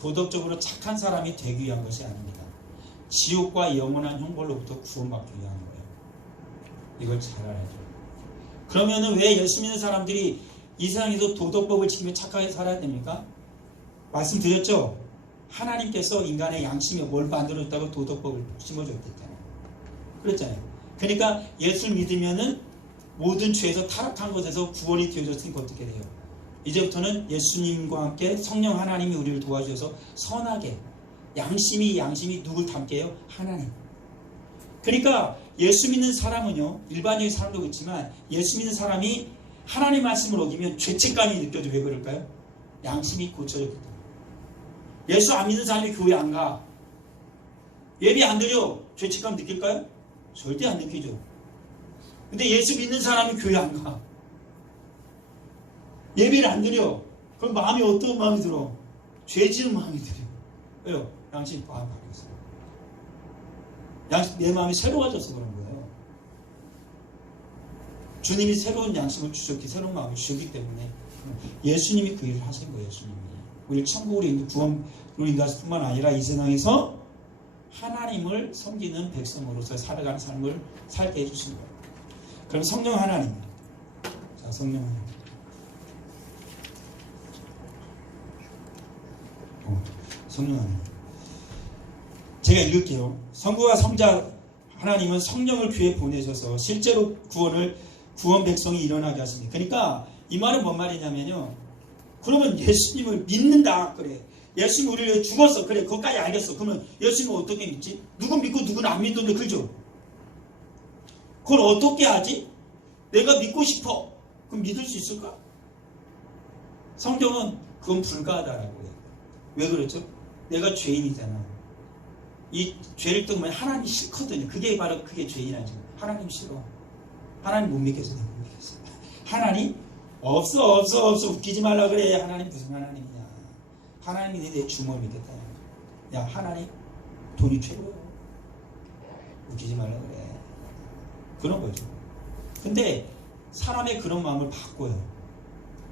도덕적으로 착한 사람이 되기 위한 것이 아닙니다. 지옥과 영원한 형벌로부터 구원받기 위한 거예요. 이걸 잘 알아야죠. 그러면은 왜 예수 믿는 사람들이 이 세상에서 도덕법을 지키며 착하게 살아야 됩니까? 말씀드렸죠? 하나님께서 인간의 양심에 뭘 만들어줬다고 도덕법을 심어줬댔잖아요. 그랬잖아요. 그러니까 예수를 믿으면은 모든 죄에서 타락한 것에서 구원이 되어졌으니까 어떻게 돼요? 이제부터는 예수님과 함께 성령 하나님이 우리를 도와주셔서 선하게, 양심이 누굴 닮게 해요? 하나님. 그러니까 예수 믿는 사람은요, 일반적인 사람도 그렇지만 예수 믿는 사람이 하나님 말씀을 어기면 죄책감이 느껴져. 왜 그럴까요? 양심이 고쳐졌기 때문에. 예수 안 믿는 사람이 교회 안 가. 예배 안 드려. 죄책감 느낄까요? 절대 안 느끼죠. 근데 예수 믿는 사람이 교회 안 가. 예배를 안 드려. 그럼 마음이 어떤 마음이 들어? 죄 지은 마음이 들어. 왜요? 양심이 바뀌었어요. 내 마음이 새로워져서 그런 거예요. 주님이 새로운 양심을 주셨기, 새로운 마음을 주셨기 때문에 예수님이 그 일을 하신 거예요. 예수님이 우리를 천국으로 인도하실 뿐만 아니라 이 세상에서 하나님을 섬기는 백성으로서 살아가는 삶을 살게 해주신 거예요. 그럼 성령 하나님, 자, 성령 하나님, 성령 하나님, 제가 읽을게요. 성부와 성자 하나님은 성령을 교회에 보내셔서 실제로 구원 백성이 일어나게 하십니다. 그러니까 이 말은 뭔 말이냐면요. 그러면 예수님을 믿는다 그래. 예수님 우리를 위해 죽었어. 그래. 그것까지 알겠어. 그러면 예수님은 어떻게 믿지? 누군 믿고 누군 안 믿던데 그죠? 그걸 어떻게 하지? 내가 믿고 싶어. 그럼 믿을 수 있을까? 성경은 그건 불가하다라고 해요. 왜 그렇죠? 내가 죄인이잖아. 이 죄를 뜨면 하나님 싫거든요. 그게 바로 그게 죄인이라는 거예요. 하나님 싫어. 하나님 못 믿겠어. 내가 못 믿겠어. 하나님 없어 웃기지 말라 그래. 하나님 무슨 하나님이냐. 하나님이 내 주먹을 믿겠다. 야 하나님 돈이 최고야. 웃기지 말라 그래. 그런 거죠. 근데 사람의 그런 마음을 바꿔요.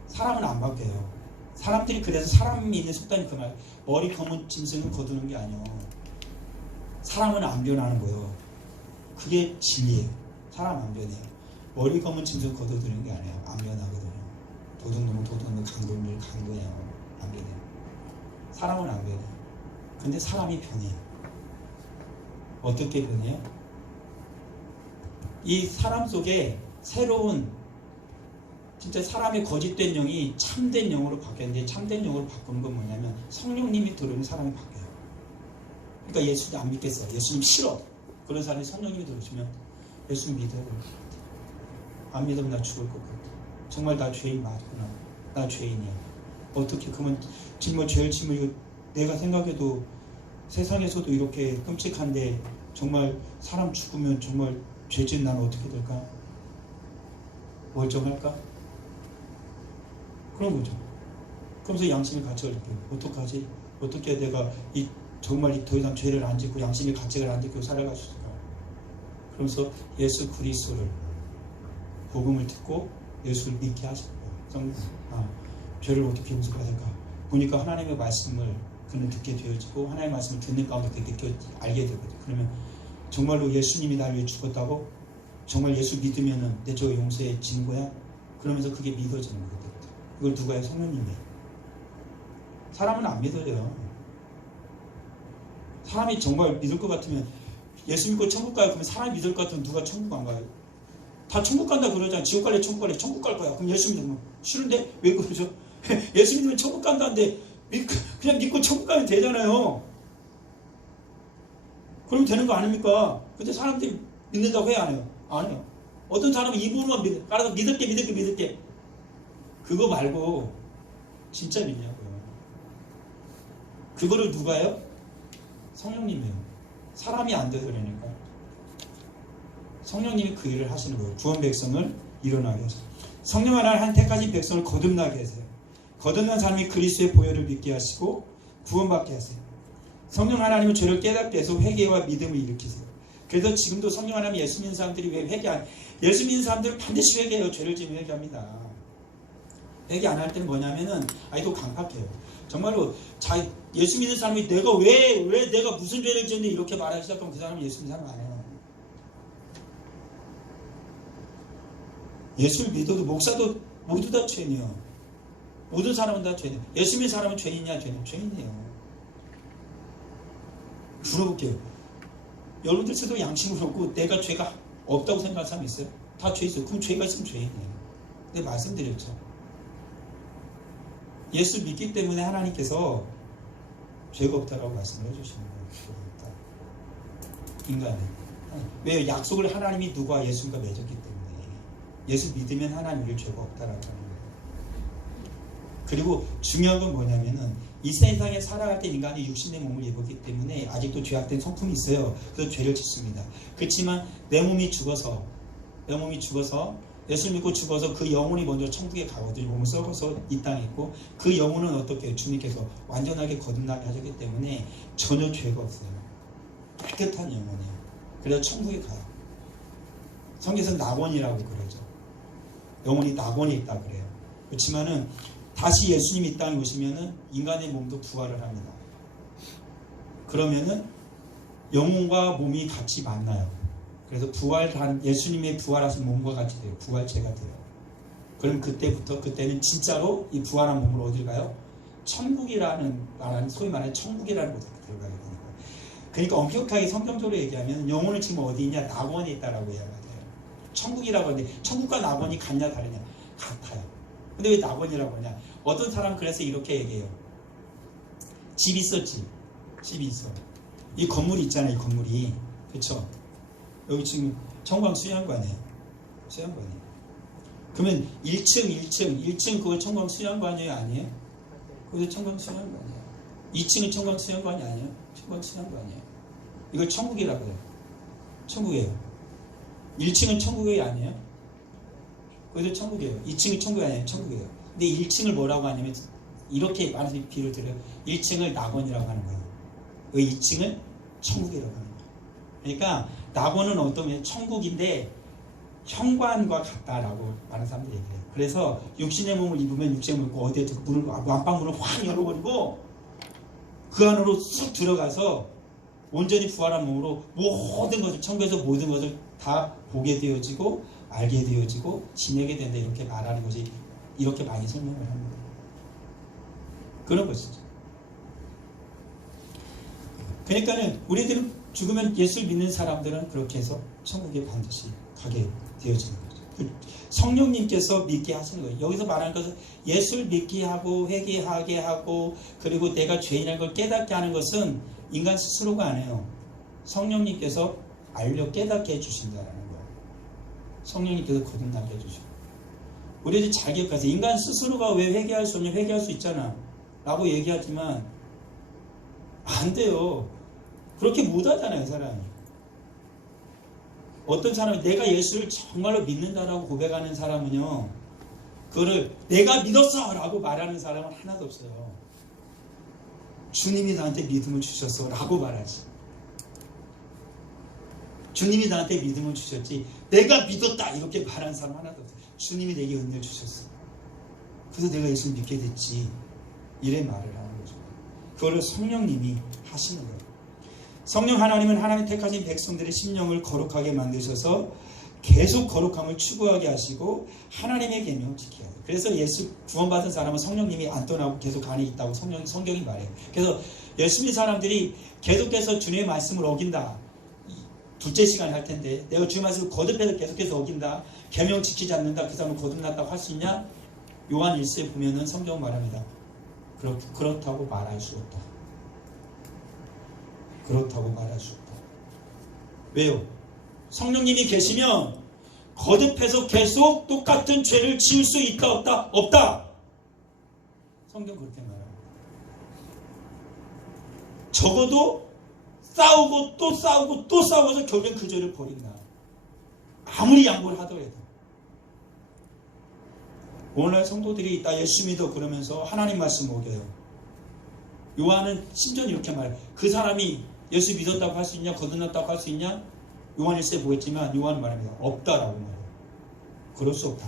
사람은 안 바뀌어요. 사람들이 그래서 사람이 있는 속담이 그 말, 머리 검은 짐승은 거두는 게 아니에요. 사람은 안 변하는 거예요. 그게 진리예요. 사람 안 변해요. 머리 검은 짐승 거두는 게 아니에요. 안 변하거든요. 도둑놈은 도둑놈, 강도는 강도예요. 안 변해요. 사람은 안 변해요. 근데 사람이 변해요. 어떻게 변해요? 이 사람 속에 새로운 진짜 사람의 거짓된 영이 참된 영으로 바뀌었는데, 참된 영으로 바꾸는 건 뭐냐면 성령님이 들어오면 사람이 바뀌어요. 그러니까 예수님 안 믿겠어. 예수님 싫어. 그런 사람이 성령님이 들어오시면 예수 믿어요. 안 믿으면 나 죽을 것 같아. 정말 나 죄인 맞구나. 나 죄인이야. 어떻게 그러면 정말 죄를 지면 내가 생각해도 세상에서도 이렇게 끔찍한데 정말 사람 죽으면 정말 죄진 나는 어떻게 될까? 멀쩡할까? 그런 거죠. 그러면서 양심의 가책을 느껴요. 어떡하지? 어떻게 내가 정말 더 이상 죄를 안 짓고 양심의 가책을 안 느끼고 살아갈 수 있을까? 그러면서 예수 그리스도를 복음을 듣고 예수를 믿게 하실 거예요. 죄를 어떻게 용서받을까? 보니까 하나님의 말씀을 그는 듣게 되어지고 하나님의 말씀을 듣는 가운데 그렇게 알게 되거든요. 그러면 정말로 예수님이 나를 위해 죽었다고? 정말 예수 믿으면은 내 죄가 용서해지는 거야? 그러면서 그게 믿어지는 거거든요. 이걸 누가 해요? 성령님이. 사람은 안 믿어져요. 사람이 정말 믿을 것 같으면 예수 믿고 천국 가요. 그러면 사람이 믿을 것 같으면 누가 천국 안 가요? 다 천국 간다 그러잖아요. 지옥 갈래 천국 갈래 천국 갈 거야. 그럼 예수 믿으면 싫은데? 왜 그러죠? 예수 믿으면 천국 간다는데 그냥 믿고 천국 가면 되잖아요. 그러면 되는 거 아닙니까? 근데 사람들이 믿는다고 해야 안 해요? 안 해요. 어떤 사람은 입으로만 알아서 믿을게 그거 말고 진짜 믿냐고요. 그거를 누가 해요? 성령님이에요. 사람이 안 돼서 그러니까 성령님이 그 일을 하시는 거예요. 구원 백성을 일어나게 하세요. 성령 하나를 한 택하신 백성을 거듭나게 하세요. 거듭난 사람이 그리스도의 보혈을 믿게 하시고 구원받게 하세요. 성령 하나님은 죄를 깨닫게 해서 회개와 믿음을 일으키세요. 그래서 지금도 성령 하나님 예수 믿는 사람들이 왜 예수 믿는 사람들은 반드시 회개해요. 죄를 지으면 회개합니다. 회개 안 할 때는 뭐냐면은 이거 강팍해요. 정말로 예수 믿는 사람이 내가 왜 내가 무슨 죄를 지었는데 이렇게 말하기 시작하면 그 사람은 예수 믿는 사람 아니에요. 예수를 믿어도 목사도 모두 다 죄인이에요. 모든 사람은 다 죄인이에요. 예수 믿는 사람은 죄인이냐? 죄인이에요. 물어볼게요. 여러분들 스스로 양심을 얻고 내가 죄가 없다고 생각하는 사람 있어요? 다 죄 있어요. 그럼 죄가 있으면 죄인이에요. 근데 말씀드렸죠. 예수 믿기 때문에 하나님께서 죄가 없다라고 말씀을 해주시는 거예요. 인간은. 왜요? 약속을 하나님이 누가 예수님과 맺었기 때문에 예수 믿으면 하나님을 죄가 없다라고 하는 거예요. 그리고 중요한 건 뭐냐면은 이 세상에 살아갈 때 인간이 육신의 몸을 입었기 때문에 아직도 죄악된 성품이 있어요. 그래서 죄를 짓습니다. 그렇지만 내 몸이 죽어서 예수 믿고 죽어서 그 영혼이 먼저 천국에 가거든요. 몸을 썩어서 이 땅에 있고 그 영혼은 어떻게 해요? 주님께서 완전하게 거듭나게 하셨기 때문에 전혀 죄가 없어요. 깨끗한 영혼이에요. 그래서 천국에 가요. 성경에서 낙원이라고 그러죠. 영혼이 낙원에 있다 그래요. 그렇지만은 다시 예수님이 이 땅에 오시면은 인간의 몸도 부활을 합니다. 그러면은 영혼과 몸이 같이 만나요. 그래서 예수님의 부활하신 몸과 같이 돼요. 부활체가 돼요. 그럼 그때는 진짜로 이 부활한 몸으로 어딜 가요? 천국이라는 말하는 소위 말하는 천국이라는 곳에 들어가게 되는 거예요. 그러니까 엄격하게 성경적으로 얘기하면 영혼은 지금 어디 있냐? 낙원에 있다라고 이야기해요. 천국이라고 하는데 천국과 낙원이 같냐 다르냐? 같아요. 근데 왜 낙원이라고 하냐? 어떤 사람은 그래서 이렇게 얘기해요. 집이 있었지. 집이 있어. 이 건물이 있잖아요. 이 건물이. 그렇죠? 여기 지금 청광 수양관이에요. 수양관이에요. 그러면 1층 그거 청광 수양관이에요? 아니에요? 그거 청광 수양관이에요. 2층은 청광 수양관이 아니에요? 청광 수양관이에요. 이걸 천국이라고 해요. 천국이에요. 1층은 천국이 아니에요? 그래도 천국이에요. 2층이 천국이 아니에요? 천국이에요. 근데 1층을 뭐라고 하냐면 이렇게 많은 비유를 드려요. 1층을 낙원이라고 하는 거예요. 2층을 천국이라고 하는 거예요. 그러니까 낙원은 어떤 천국인데 현관과 같다라고 많은 사람들이 얘기해요. 그래서 육신의 몸을 입으면 육신의 몸을 입고 어디에 안방문을 확 열어버리고 그 안으로 쑥 들어가서 온전히 부활한 몸으로 모든 것을 천국에서 모든 것을 다 보게 되어지고 알게 되어지고 지내게 된다 이렇게 말하는 것이 이렇게 많이 설명을 합니다. 그런 것이죠. 그러니까는 우리들은 죽으면 예수를 믿는 사람들은 그렇게 해서 천국에 반드시 가게 되어지는 거죠. 성령님께서 믿게 하시는 거예요. 여기서 말하는 것은 예수를 믿게 하고 회개하게 하고 그리고 내가 죄인이라는 걸 깨닫게 하는 것은 인간 스스로가 아니에요. 성령님께서 알려 깨닫게 해주신다는 거예요. 성령님께서 거듭나게 해주시고 우리들 잘 기억하세요. 인간 스스로가 왜 회개할 수 없냐? 회개할 수 있잖아 라고 얘기하지만 안 돼요. 그렇게 못하잖아요. 사람이. 어떤 사람이 내가 예수를 정말로 믿는다라고 고백하는 사람은요 그거를 내가 믿었어 라고 말하는 사람은 하나도 없어요. 주님이 나한테 믿음을 주셨어 라고 말하지. 주님이 나한테 믿음을 주셨지 내가 믿었다 이렇게 말하는 사람 하나도 없어요. 주님이 내게 은혜를 주셨어. 그래서 내가 예수를 믿게 됐지. 이래 말을 하는 거죠. 그거를 성령님이 하시는 거예요. 성령 하나님은 하나님 택하신 백성들의 심령을 거룩하게 만드셔서 계속 거룩함을 추구하게 하시고 하나님의 계명을 지켜야 돼요. 그래서 예수 구원받은 사람은 성령님이 안 떠나고 계속 안에 있다고 성경이 말해요. 그래서 열심히 사람들이 계속해서 주님의 말씀을 어긴다. 둘째 시간에 할 텐데 내가 주의 말씀을 거듭해서 계속해서 어긴다. 계명 지키지 않는다. 그 사람은 거듭났다고 할 수 있냐? 요한 1서에 보면은 성경은 말합니다. 그렇다고 말할 수 없다. 그렇다고 말할 수 없다. 왜요? 성령님이 계시면 거듭해서 계속 똑같은 죄를 지을 수 있다 없다? 없다. 성경 그렇게 말합니다. 적어도 싸우고 또 싸우고 또 싸워서 결국엔 그 죄를 버린다. 아무리 양보를 하더라도. 오늘날 성도들이 나 예수 믿어 그러면서 하나님 말씀 먹여요. 요한은 심지어 이렇게 말해요. 그 사람이 예수 믿었다고 할 수 있냐? 거듭났다고 할 수 있냐? 요한 1서에 보겠지만 요한은 말합니다. 없다라고 말해요. 그럴 수 없다.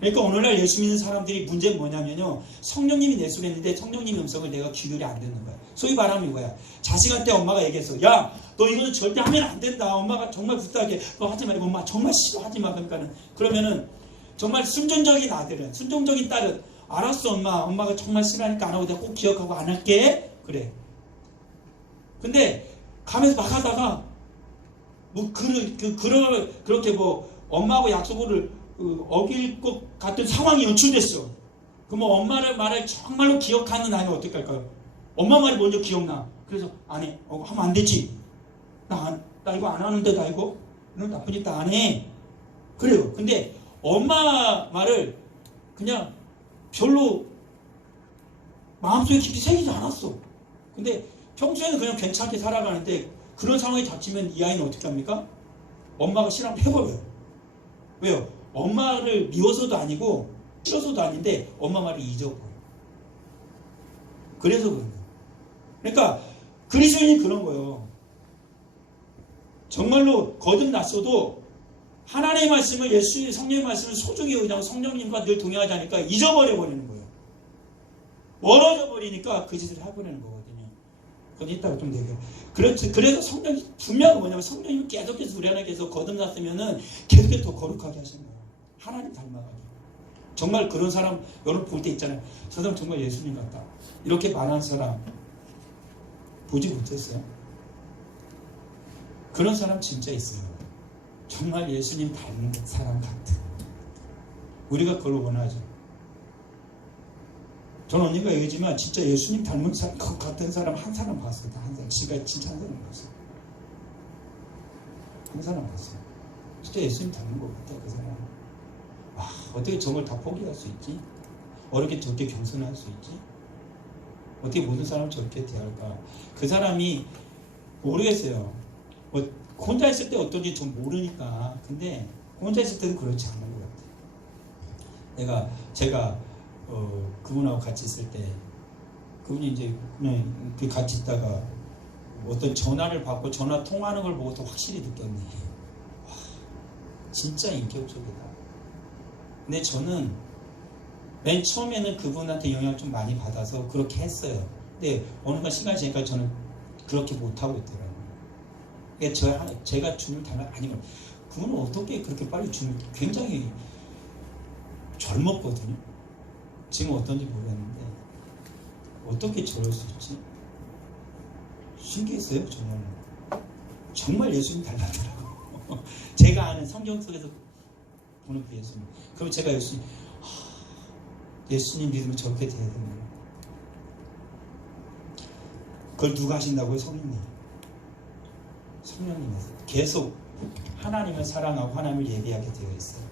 그러니까 오늘날 예수 믿는 사람들이 문제는 뭐냐면요. 성령님이 내수를 했는데 성령님의 음성을 내가 귀결이 안 듣는 거야. 소위 말하면 이거야. 자식한테 엄마가 얘기했어. 야, 너 이거는 절대 하면 안 된다. 엄마가 정말 부탁해. 너 하지 말고 엄마 정말 싫어하지 마. 그러면은 정말 순종적인 아들은, 순종적인 딸은 알았어 엄마가 정말 싫어하니까 안 하고 내가 꼭 기억하고 안 할게. 그래. 근데 가면서 막 하다가 뭐 그렇게 뭐 엄마하고 약속을 어길 것 같은 상황이 연출됐어. 그럼 엄마를 말을 정말로 기억하는 아이는 어떻게 할까요? 엄마 말이 먼저 기억나. 그래서 안 해. 하면 안 되지. 나 이거 안 하는데 나 이거 너 나쁘니까 안 해. 그래요. 근데 엄마 말을 그냥 별로 마음속에 깊이 새기지 않았어. 근데 평소에는 그냥 괜찮게 살아가는데 그런 상황이 닥치면 이 아이는 어떻게 합니까? 엄마가 싫으면 해버려요. 왜요? 엄마를 미워서도 아니고 싫어서도 아닌데 엄마 말을 잊어버려요. 그래서 그런 거예요. 그러니까 그리스도인이 그런 거예요. 정말로 거듭났어도 하나님의 말씀을, 예수의 성령의 말씀을 소중히 여기다가 성령님과 늘 동행하지 않으니까 잊어버려 버리는 거예요. 멀어져 버리니까 그 짓을 해버리는 거거든요. 거기 있다가 좀 되게. 그래서 성령이 분명한 뭐냐면 성령님이 계속해서 우리 안에서 거듭났으면은 계속해서 더 거룩하게 하시는 거예요. 하나님 닮아가게. 정말 그런 사람 여러분 볼 때 있잖아요. 저 사람 정말 예수님 같다. 이렇게 말하는 사람 보지 못했어요? 그런 사람 진짜 있어요. 정말 예수님 닮은 사람 같은. 우리가 그걸 원하죠. 전 언니가 얘기하지만 진짜 예수님 닮은 사람 같은 사람 한 사람 봤어요. 한 사람. 지금까지 진짜 한 사람 봤어요. 한 사람 봤어요. 진짜 예수님 닮은 것 같아 그 사람. 와, 어떻게 저걸 다 포기할 수 있지? 어떻게 저렇게 겸손할 수 있지? 어떻게 모든 사람을 저렇게 대할까? 그 사람이 모르겠어요. 혼자 있을 때 어떤지 전 모르니까. 근데 혼자 있을 때는 그렇지 않은 것 같아요. 제가 그분하고 같이 있을 때 그분이 이제 그냥 같이 있다가 어떤 전화를 받고 전화 통화하는 걸 보고 더 확실히 느꼈네. 와, 진짜 인격적이다. 근데 저는 맨 처음에는 그분한테 영향을 좀 많이 받아서 그렇게 했어요. 근데 어느 날 시간이 지나니까 저는 그렇게 못하고 있더라고요. 제가 주님을 닮아 아니면 그분은 어떻게 그렇게 빨리 주님 굉장히 젊었거든요. 지금 어떤지 모르겠는데 어떻게 저럴 수 있지? 신기했어요. 정말 예수님 닮았더라고요. 제가 아는 성경 속에서 보는 그 예수님. 그럼 제가 예수님 믿으면 저렇게 돼야 되는 거예요. 그걸 누가 하신다고요? 성령님에서 계속 하나님을 사랑하고 하나님을 예배하게 되어 있어요.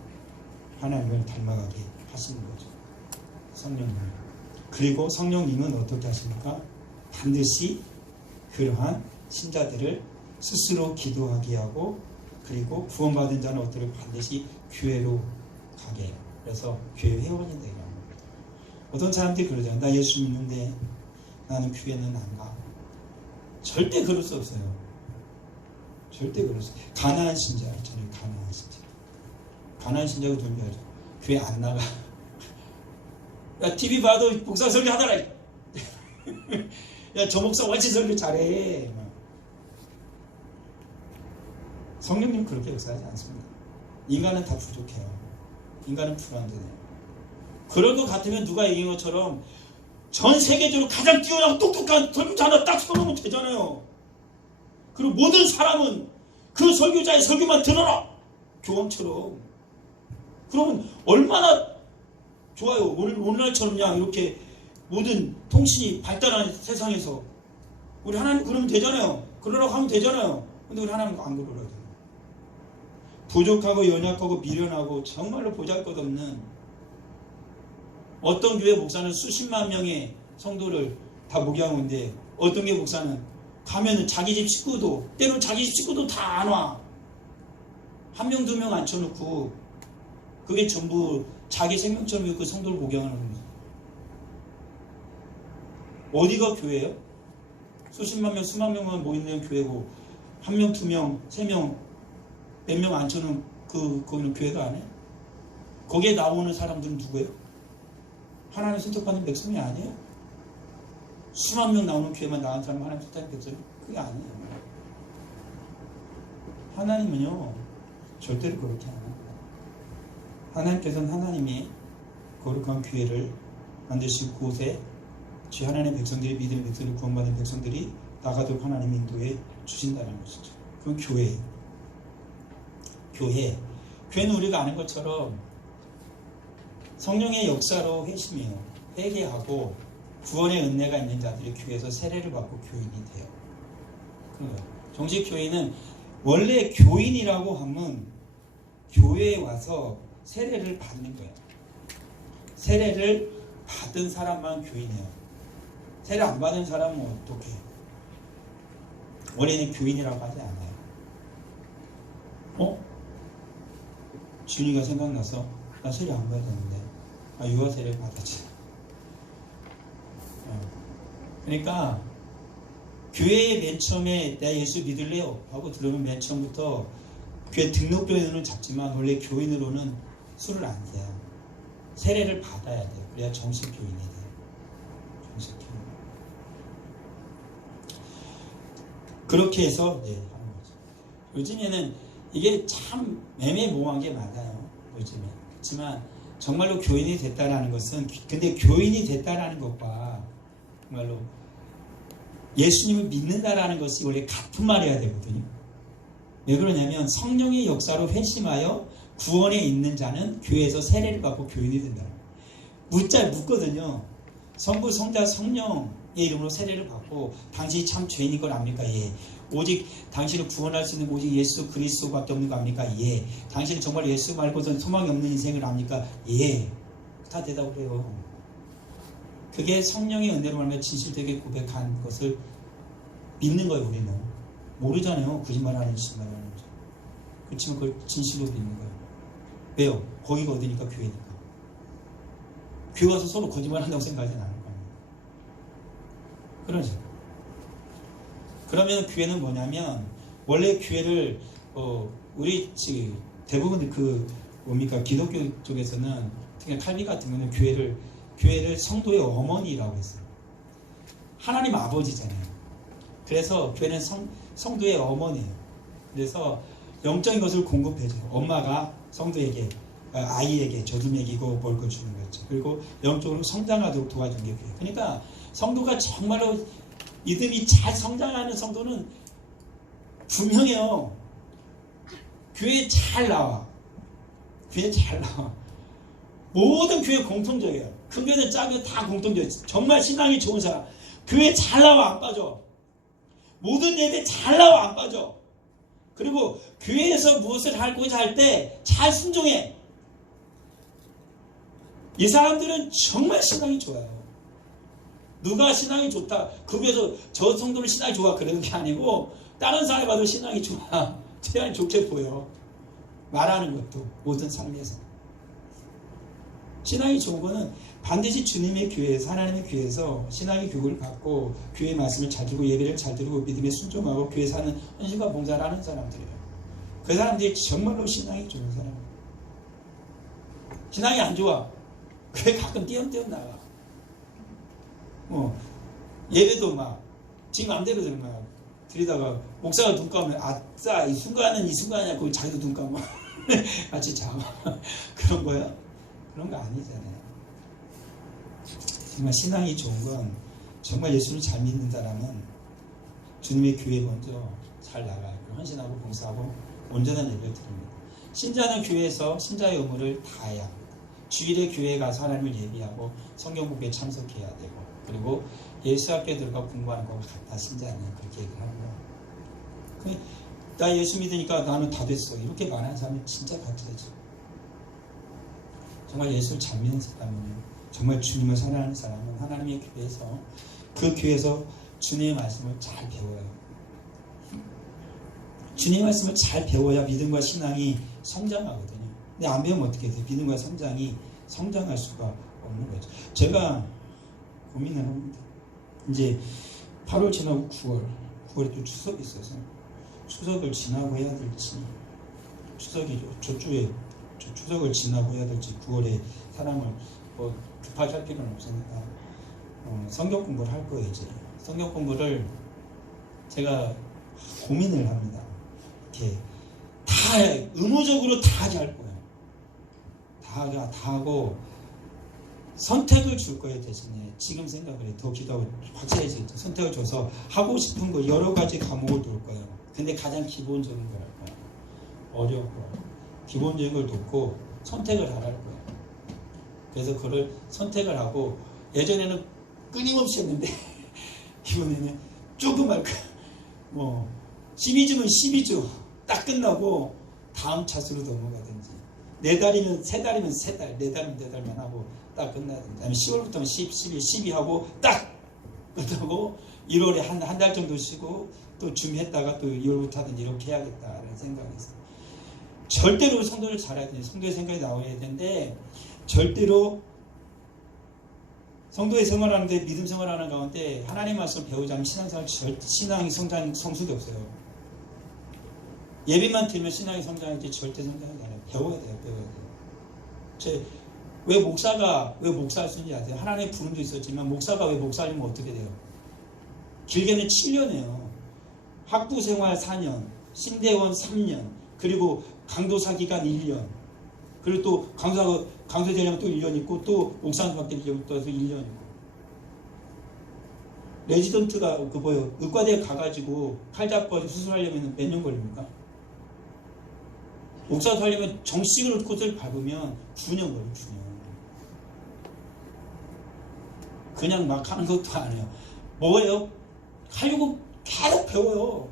하나님을 닮아가게 하시는 거죠. 성령님. 그리고 성령님은 어떻게 하십니까? 반드시 그러한 신자들을 스스로 기도하게 하고 그리고 구원받은 자는 어떻게 반드시 교회로 가게 해요. 그래서 교회 회원이 되게 합니다. 어떤 사람들이 그러잖아요. 나 예수 믿는데 나는 교회는 안 가. 절대 그럴 수 없어요. 절대 그럴 수 없어요. 가난한 신자 있잖아요. 가난한 신자. 가난한 신자가 누군지 알죠? 교회 안 나가. 야, TV 봐도 목사 설교 하더라. 야, 저 목사 완전 설교 잘해. 성령님 그렇게 역사하지 않습니다. 인간은 다 부족해요. 인간은 불완전해요. 그럴 것 같으면 누가 얘기한 것처럼 전 세계적으로 가장 뛰어나고 똑똑한 설교자 하나 딱 서놓으면 되잖아요. 그리고 모든 사람은 그 설교자의 설교만 들어라. 교황처럼. 그러면 얼마나 좋아요. 오늘날처럼요. 이렇게 모든 통신이 발달한 세상에서 우리 하나님 그러면 되잖아요. 그러라고 하면 되잖아요. 근데 우리 하나님 안 그러라고 해요. 부족하고 연약하고 미련하고 정말로 보잘것없는 어떤 교회 목사는 수십만 명의 성도를 다 목양하고 있는데 어떤 교회 목사는 가면은 자기 집 식구도 때로는 자기 집 식구도 다 안 와. 한 명 두 명 앉혀놓고 그게 전부 자기 생명처럼 그 성도를 목양하는 겁니다. 어디가 교회예요? 수십만 명, 수만 명만 모이는 교회고 한 명, 두 명, 세 명, 몇 명 앉혀놓은 거기는 교회가 아니에요? 거기에 나오는 사람들은 누구예요? 하나님 선택받는 백성이 아니에요? 수만 명 나오는 교회만 나온 사람은 하나님 선택받는 백성이 그게 아니에요. 하나님은요 절대로 그렇게 안 합니다. 하나님께서는 하나님이 거룩한 교회를 만드시고 그곳에 주 하나님의 백성들이 믿음의 백성들이 구원받은 백성들이 나가도록 하나님 인도해 주신다는 것이죠. 그건 교회예요. 교회는 우리가 아는 것처럼 성령의 역사로 회심해요. 회개하고 구원의 은혜가 있는 자들이 교회에서 세례를 받고 교인이 돼요. 정식 교인은 원래 교인이라고 하면 교회에 와서 세례를 받는 거예요. 세례를 받은 사람만 교인이에요. 세례 안 받은 사람은 어떻게? 원래는 교인이라고 하지 않아요. 준이가 생각나서 나 세례 안 받았는데 유아 세례 받았지. 그러니까 교회에 맨 처음에 내가 예수 믿을래요 하고 들으면 맨 처음부터 교회 등록교인으로는 잡지만 원래 교인으로는 술을 안 돼요. 세례를 받아야 돼요. 그래야 정식 교인이 돼요. 정식 교인. 그렇게 해서 하는 거죠. 요즘에는 이게 참 애매모호한 게 많아요. 요즘에. 그렇지만 정말로 교인이 됐다라는 것은, 근데 교인이 됐다라는 것과 정말로 예수님을 믿는다라는 것이 원래 같은 말이어야 되거든요. 왜 그러냐면 성령의 역사로 회심하여 구원에 있는 자는 교회에서 세례를 받고 교인이 된다. 묻거든요. 성부, 성자, 성령의 이름으로 세례를 받고 당신이 참 죄인인 걸 압니까? 예. 오직 당신을 구원할 수 있는 오직 예수 그리스도밖에 없는 거 압니까? 예. 당신은 정말 예수 말고선 소망이 없는 인생을 압니까? 예. 다 대답을 해요. 그게 성령의 은혜로 말하며 진실되게 고백한 것을 믿는 거예요. 우리는 모르잖아요. 거짓말하는 짓말하는지. 그렇지만 그걸 진실로 믿는 거예요. 왜요? 거기가 어디니까? 교회니까. 교회 와서 서로 거짓말한다고 생각하지는 않을 거예요. 그러죠. 그러면 교회는 뭐냐면 원래 교회를 우리 대부분 뭡니까? 기독교 쪽에서는 특히 칼빈 같은 경우는 교회를 성도의 어머니라고 했어요. 하나님 아버지잖아요. 그래서 교회는 성도의 어머니예요. 그래서 영적인 것을 공급해줘요. 엄마가 성도에게, 아이에게 젖을 먹이고 먹을 걸 주는 거죠. 그리고 영적으로 성장하도록 도와주는 게 교회. 그러니까 성도가 정말로 믿음이 잘 성장하는 성도는 분명해요. 교회에 잘 나와. 교회에 잘 나와. 모든 교회 공통적이에요. 큰 교회든 작은 교회 다 공통적이에요. 정말 신앙이 좋은 사람. 교회 잘 나와 안 빠져. 모든 예배 잘 나와 안 빠져. 그리고 교회에서 무엇을 하고자 할 때 잘 순종해. 이 사람들은 정말 신앙이 좋아요. 누가 신앙이 좋다, 그 교회에서 저 성도는 신앙이 좋아 그러는 게 아니고 다른 사람이 봐도 신앙이 좋아. 신앙이 좋게 보여. 말하는 것도 모든 삶에서. 신앙이 좋은 거는 반드시 주님의 교회에서, 하나님의 교회에서 신앙의 교육을 받고 교회의 말씀을 잘 듣고 예배를 잘 들고 믿음에 순종하고 교회 사는 헌신과 봉사를 하는 사람들이에요. 그 사람들이 정말로 신앙이 좋은 사람이에요. 신앙이 안 좋아. 교회 가끔 띄엄띄엄 나가. 예배도 막 지 맘대로 막 들이다가 목사가 눈 감으면 아싸 이 순간이야. 거기 자기도 눈 감아. 같이 자. 그런 거야? 그런 거 아니잖아요. 정말 신앙이 좋은 건 정말 예수를 잘 믿는 사람은 주님의 교회 먼저 잘 나가요. 헌신하고 봉사하고 온전한 예배를 드립니다. 신자는 교회에서 신자의 의무를 다해야 합니다. 주일에 교회에 가서 하나님을 예비하고 성경 공부에 참석해야 되고, 그리고 예수 학교에 들어가 공부하는 것 같다. 신자는 그렇게 얘기를 하고요. 나 예수 믿으니까 나는 다 됐어. 이렇게 말하는 사람은 진짜 가짜죠. 정말 예수를 잘 믿는 사람은, 정말 주님을 사랑하는 사람은 하나님의 교회에서, 그 교회에서 주님의 말씀을 잘 배워요. 주님의 말씀을 잘 배워야 믿음과 신앙이 성장하거든요. 근데 안 배우면 어떻게 돼요? 믿음과 성장이 성장할 수가 없는 거죠. 제가 고민을 합니다. 이제 8월 지나고 9월에 또 추석이 있어서 추석을 지나고 해야 될지, 추석이죠. 저주에 추석을 지나고 해야 될지, 9월에 사람을 급하게 할 필요는 없으니까 성경 공부를 할 거예요. 이제 성경 공부를 제가 고민을 합니다. 이렇게 다 의무적으로 다 하게 할 거예요. 다 하고 선택을 줄 거예요. 대신에 지금 생각을 해. 더 기도하고 확실해서 선택을 줘서 하고 싶은 거 여러 가지 과목을 놓을 거예요. 근데 가장 기본적인 걸 할 거예요. 어렵고 기본적인 걸 놓고 선택을 할 거예요. 그래서 그걸 선택을 하고, 예전에는 끊임없이 했는데 이번에는 조금 할 거예요. 12주면 12주 딱 끝나고 다음 차수로 넘어가든지, 4달이면 3달이면 3달, 4달이면 4달만 하고 딱 끝나든지, 아니면 10월부터는 10, 11, 12 하고 딱 그렇다고 1월에 한 달 정도 쉬고 또 준비했다가 또 2월부터 하든지 이렇게 해야겠다라는 생각에서 절대로 성도를 잘해야 돼요. 성도의 생각이 나와야 되는데 절대로 성도의 생활하는데 믿음 생활하는 가운데 하나님 말씀 배우지 않으면 신앙이 성숙이 없어요. 예배만 들면 신앙이 성장하지 절대 성장하지 않아요. 배워야 돼요. 왜 목사가 왜 목사할 수 있는지 아세요? 하나님의 부름도 있었지만 목사가 왜 목사이면 어떻게 돼요? 길게는 7년이에요. 학부 생활 4년, 신대원 3년, 그리고 강도사 기간 1년, 그리고 또 강사 되려면 또 1년 있고 또 목사님 받기려면 또 1년 있고. 레지던트가 의과대에 가가지고 칼 잡고 수술하려면 몇 년 걸립니까? 목사도 하려면 정식으로 코스를 밟으면 9년 걸려요. 9년. 그냥 막 하는 것도 아니에요. 뭐예요? 하려고 계속 배워요.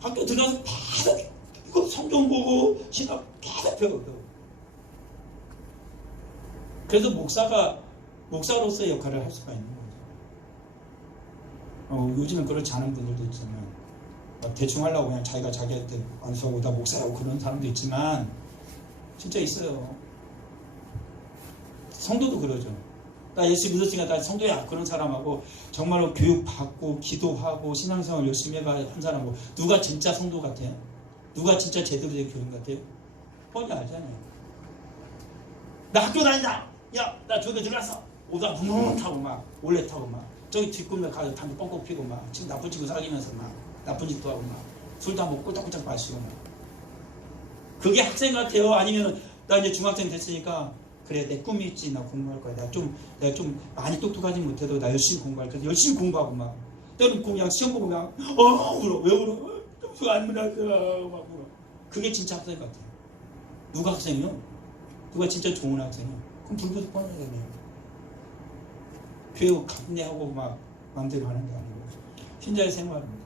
학교 들어가서 계속 이거 성경 보고 신학 계속 배워요. 그래서 목사로서의 역할을 할 수가 있는 거죠. 요즘은 그렇지 않은 분들도 있지만 대충 하려고 그냥 자기가 자기한테 안수하고 나 목사라고 그런 사람도 있지만 진짜 있어요. 성도도 그러죠. 나 예수 믿었으니까 나 성도야 그런 사람하고 정말로 교육받고 기도하고 신앙생활 열심히 한 사람하고 누가 진짜 성도 같아요? 누가 진짜 제대로 된 교인 같아요? 뻔히 알잖아요. 나 학교 다닌다! 야! 나 저기 들어갔어! 오다 붕붕 타고 막 올레 타고 막 저기 뒷골에 가서 담배 뻥뻥 피고 막 지금 나쁜 친구 사귀면서 막 나쁜 짓도 하고 막 술도 한번 꿀떡꿀떡 마시고 막 그게 학생 같아요? 아니면 나 이제 중학생 됐으니까 그래 내 꿈이 있지 나 공부할 거야 내가 좀 많이 똑똑하지 못해도 나 열심히 공부할 거야 열심히 공부하고 막 때는 그냥 시험 보고 그냥 울어 왜 울어 점수 안 나왔어 막 울어 그게 진짜 학생 같아요. 누가 학생이요? 누가 진짜 좋은 학생이요? 그럼 불교도 뻔하잖아요. 교육 감내하고 막 마음대로 하는 게 아니고 신자의 생활입니다.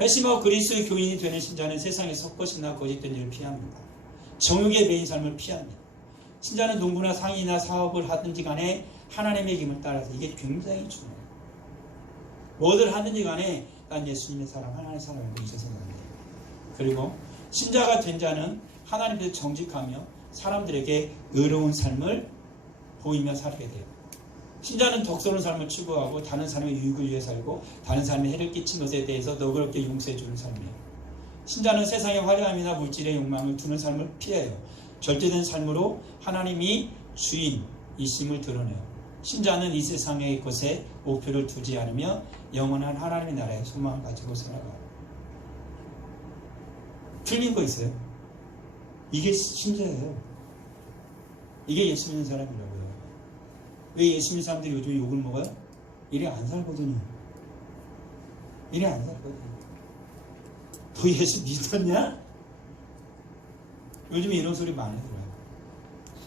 회심하고 그리스도의 교인이 되는 신자는 세상에 섞것이나 거짓된 일을 피합니다. 정욕에 매인 삶을 피합니다. 신자는 농부나 상인이나 사업을 하든지 간에 하나님의 힘을 따라서 이게 굉장히 중요해요. 뭐를 하든지 간에 난 예수님의 사람, 하나님의 사람이고 이제 생각합니다. 그리고 신자가 된 자는 하나님께서 정직하며 사람들에게 의로운 삶을 보이며 살게 돼요. 신자는 덕스러운 삶을 추구하고 다른 사람의 유익을 위해 살고 다른 사람의 해를 끼친 것에 대해서 너그럽게 용서해 주는 삶이에요. 신자는 세상의 화려함이나 물질의 욕망을 두는 삶을 피해요. 절제된 삶으로 하나님이 주인이심을 드러내요. 신자는 이 세상의 것에 목표를 두지 않으며 영원한 하나님의 나라에 소망을 가지고 살아가요. 틀린 거 있어요? 이게 신자예요. 이게 예수 믿는 사람이라고요. 왜 예수 믿는 사람들이 요즘 욕을 먹어요? 이래 안 살거든요. 이래 안 살거든요. 너 예수 믿었냐? 요즘에 이런 소리 많이 들어요.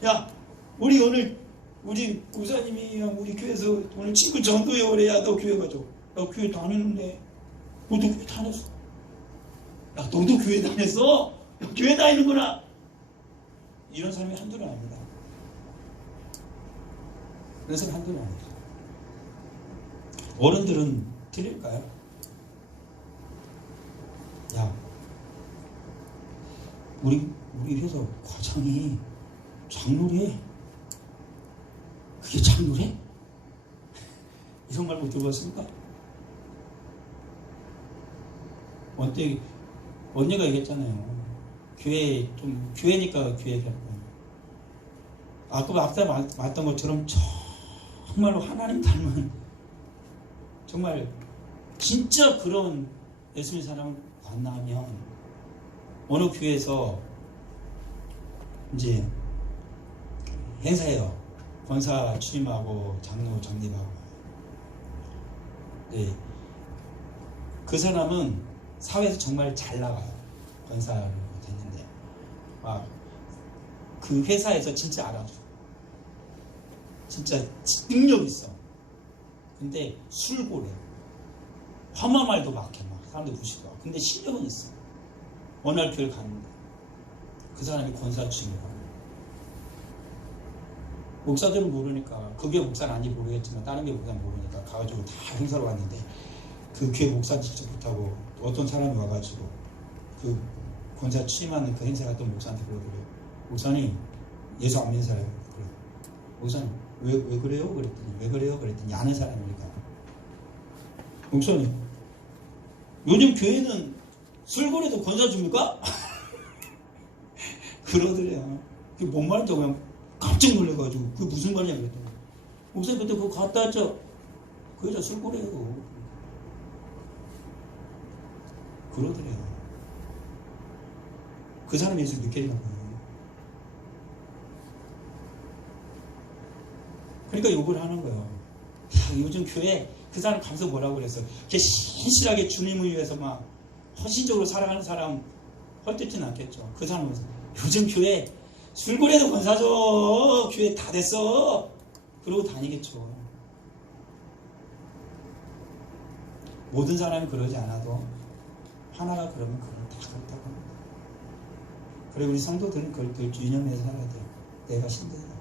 야, 우리 목사님이 우리 교회에서 오늘 친구 전도회 오래야 너 교회 가죠. 나 교회 다니는데. 너도 교회 다녔어. 야, 너도 교회 다녔어? 야, 교회 다니는구나. 이런 사람이 한둘은 아닙니다. 그런 사람이 한둘은 아닙니다. 어른들은 틀릴까요? 야, 우리 회사 과장이 장로래. 그게 장로래? 이런 말 못 들어봤습니까? 언니가 얘기했잖아요. 교회니까 교회 얘기할 거예요. 아까 말했던 것처럼 정말로 하나님 닮은 정말 진짜 그런 예수님 사람을 만나면 어느 교회에서 이제 행사해요. 권사 취임하고 장로 정립하고. 네. 그 사람은 사회에서 정말 잘 나가요. 권사로 됐는데 막 그 회사에서 진짜 알아줘. 진짜 능력 있어. 근데 술고래. 험한 말도 막 해. 막 사람들 무시하고. 근데 실력은 있어. 어느 날 교회를 갔는데 그 사람이 권사 취임을 하고 목사들은 모르니까, 그 교회 목사는 아닌지 모르겠지만 다른 교회 목사는 모르니까 가가지고 다 행사로 왔는데 그 교회 목사 직접 못하고 어떤 사람이 와가지고 그 권사 취임하는 그 행사 갔던 목사한테 그러더래요. 목사님, 예수 안 믿는 사람이 그래. 목사님, 왜 그래요? 그랬더니, 왜 그래요? 그랬더니 아는 사람이니까. 목사님, 요즘 교회는 술고래도 권사 줍니까? 그러더래요. 그게 뭔 말인지 그냥 깜짝 놀래가지고 그게 무슨 말이냐 그랬더니, 목사님 그때 그거 갔다 왔죠? 그 여자 술고래요. 그러더래요. 그 사람이 예수 믿겠냐고. 그러니까 욕을 하는 거예요. 야, 요즘 교회 그 사람 가서 뭐라고 그랬어? 걔 신실하게 주님을 위해서 막 헌신적으로 살아가는 사람 헐뜯지는 않겠죠. 그 사람은 요즘 교회 술고래도 권사죠. 교회 다 됐어. 그러고 다니겠죠. 모든 사람이 그러지 않아도 하나가 그러면 그건 다 그렇다고 합니다. 그리고 우리 성도들은 그걸 유념해서 살아야 돼요. 내가 신대다.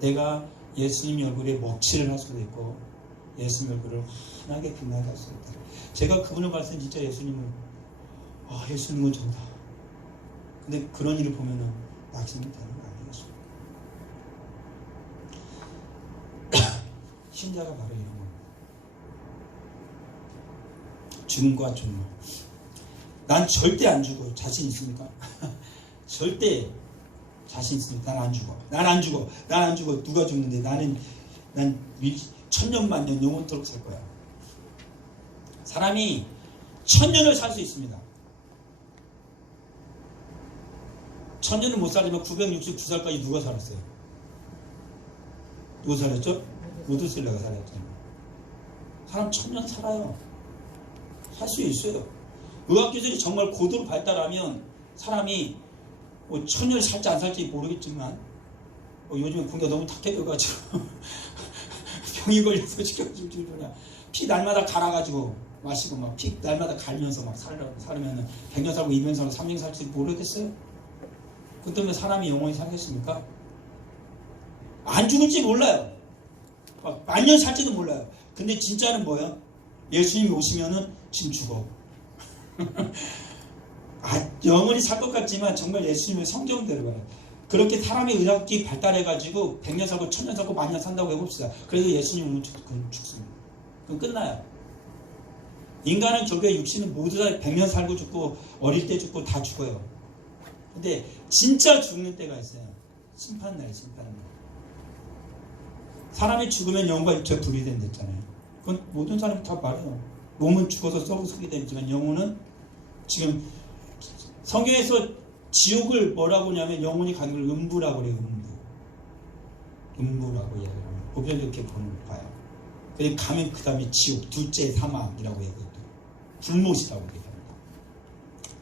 내가 예수님 얼굴에 먹칠을 할 수도 있고 예수님 얼굴을 환하게 빛나게 할 수도 있다. 제가 그분을 봤을 때 진짜 예수님은 예수님은 저다. 근데 그런 일을 보면은 낙심이 되는 거 아니겠어요? 신자가 바로 이런 겁니다. 죽음과 존망. 난 절대 안 죽어. 자신 있습니까? 절대 자신 있습니까? 난 안 죽어. 난 안 죽어. 난 안 죽어. 누가 죽는데 난 천년만년 영원토록 살 거야. 사람이 1000년을 살 수 있습니다. 1000년을 못 살려면 969살까지 누가 살았어요? 누가 살았죠? 모두슬레가 살았잖아요. 사람 1000년 살아요. 살 수 있어요. 의학기술이 정말 고도로 발달하면 사람이 1000년을 살지 안 살지 모르겠지만 요즘에 공기가 너무 탁해져가지고 병이 걸려서 지켜주고 피 날마다 갈아가지고 마시고 막 피 날마다 갈면서 막 살으면 100년 살고 200년 살고 300년 살지 모르겠어요? 그 때문에 사람이 영원히 살겠습니까? 안 죽을지 몰라요. 막 만년 살지도 몰라요. 근데 진짜는 뭐예요? 예수님이 오시면은 지금 죽어. 영원히 살 것 같지만 정말 예수님의 성경대로 가요. 그렇게 사람의 의학이 발달해가지고 100년 살고 1000년 살고 만년 산다고 해봅시다. 그래서 예수님 오면 죽습니다. 그럼 끝나요. 인간은 결국에 육신은 모두 다 100년 살고 죽고 어릴 때 죽고 다 죽어요. 근데 진짜 죽는 때가 있어요. 심판날, 심판날. 사람이 죽으면 영과 육체가 분리된다 했잖아요. 그건 모든 사람이 다 말해요. 몸은 죽어서 썩게 되지만 영혼은 지금 성경에서 지옥을 뭐라고 하냐면 영혼이 가는 걸 음부라고 그래요. 음부라고 얘기합니다. 보편 이렇게 봐요. 그리고 가면 그 다음에 지옥, 둘째 사망이라고 얘기해요. 불못이라고 얘기합니다.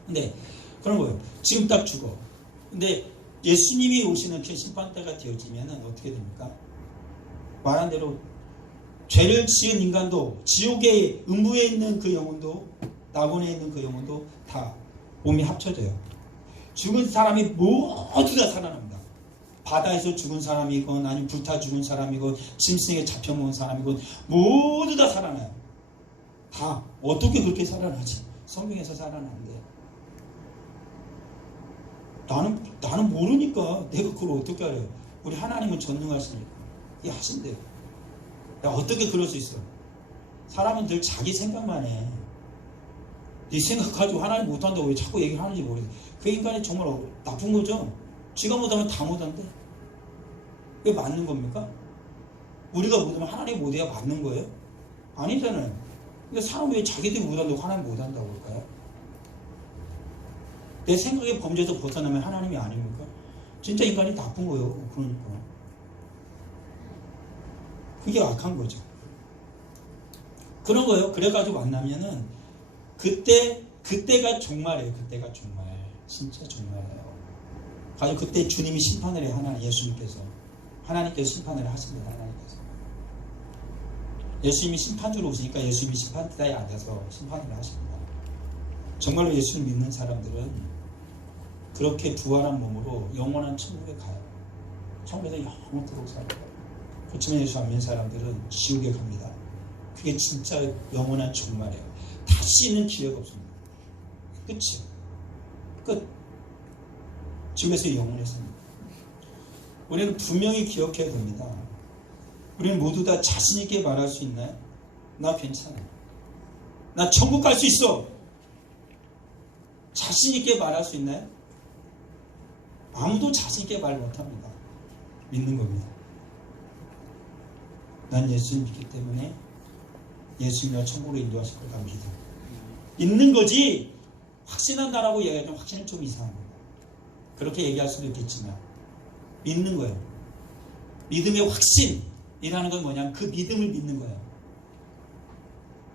근데 그런 거예요. 지금 딱 죽어. 근데 예수님이 오시는 그 심판 때가 되어지면 어떻게 됩니까? 말한 대로 죄를 지은 인간도 지옥의 음부에 있는 그 영혼도 낙원에 있는 그 영혼도 다 몸이 합쳐져요. 죽은 사람이 모두 다 살아납니다. 바다에서 죽은 사람이건 아니면 불타 죽은 사람이건 짐승에 잡혀먹은 사람이건 모두 다 살아나요. 다 어떻게 그렇게 살아나지? 성경에서 살아나는데 나는 모르니까 내가 그걸 어떻게 알아요? 우리 하나님은 전능하시니까 이게 하신대요. 야, 어떻게 그럴 수 있어? 사람은 늘 자기 생각만 해. 네 생각 가지고 하나님 못한다고 왜 자꾸 얘기를 하는지 모르겠어. 그 인간이 정말 나쁜 거죠. 지가 못하면 다 못한대. 그게 맞는 겁니까? 우리가 못하면 하나님 못해야 맞는 거예요? 아니잖아요. 근데 사람이 왜 자기들이 못한다고 하나님 못한다고 할까요? 내 생각의 범죄에서 벗어나면 하나님이 아닙니까? 진짜 인간이 나쁜 거예요. 그러니까 그게 악한 거죠. 그런 거예요. 그래가지고 만나면은 그때가 종말이에요. 그때가 종말. 진짜 종말이에요. 가지고 그때 주님이 심판을 해요. 예수님께서 심판을 하십니다. 하나님께서 예수님이 심판주로 오시니까 예수님이 심판대에 앉아서 심판을 하십니다. 정말로 예수를 믿는 사람들은 그렇게 부활한 몸으로 영원한 천국에 가요. 천국에서 영원토록 살아요. 그렇지만 예수 안 믿는 사람들은 지옥에 갑니다. 그게 진짜 영원한 종말이에요. 다시는 기회가 없습니다. 끝이에요. 끝. 지옥에서 영원했습니다. 우리는 분명히 기억해야 됩니다. 우리는 모두 다 자신 있게 말할 수 있나요? 나 괜찮아. 나 천국 갈 수 있어. 자신 있게 말할 수 있나요? 아무도 자신 있게 말 못합니다. 믿는 겁니다. 난 예수님 믿기 때문에 예수님과 천국으로 인도하실 거다 믿어. 믿는 거지 확신한다라고 얘기하면 확신은 좀 이상한 겁니다. 그렇게 얘기할 수도 있겠지만 믿는 거예요. 믿음의 확신이라는 건 뭐냐면 그 믿음을 믿는 거예요.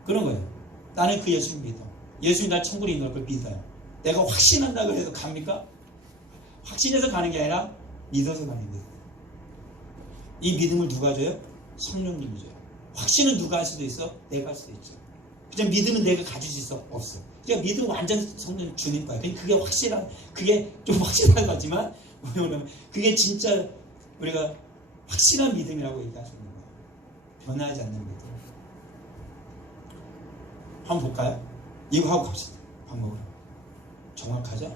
그런 거예요. 나는 그 예수님 믿어. 예수님 나 천국으로 인도할 걸 믿어요. 내가 확신한다고 해서 갑니까? 확신해서 가는 게 아니라 믿어서 가는 거예요. 이 믿음을 누가 줘요? 성령님이 줘요. 확신은 누가 할 수도 있어? 내가 할 수도 있죠. 그냥 믿음은 내가 가질 수 있어? 없어. 그러니까 믿음은 완전 성령 주님 거예요. 그게 확실한, 그게 좀 확실한 거지만 뭐냐면 그게 진짜 우리가 확실한 믿음이라고 얘기할 수 있는 거예요. 변하지 않는 믿음. 한번 볼까요? 이거 하고 갑시다. 밥 먹으러. 정확하죠?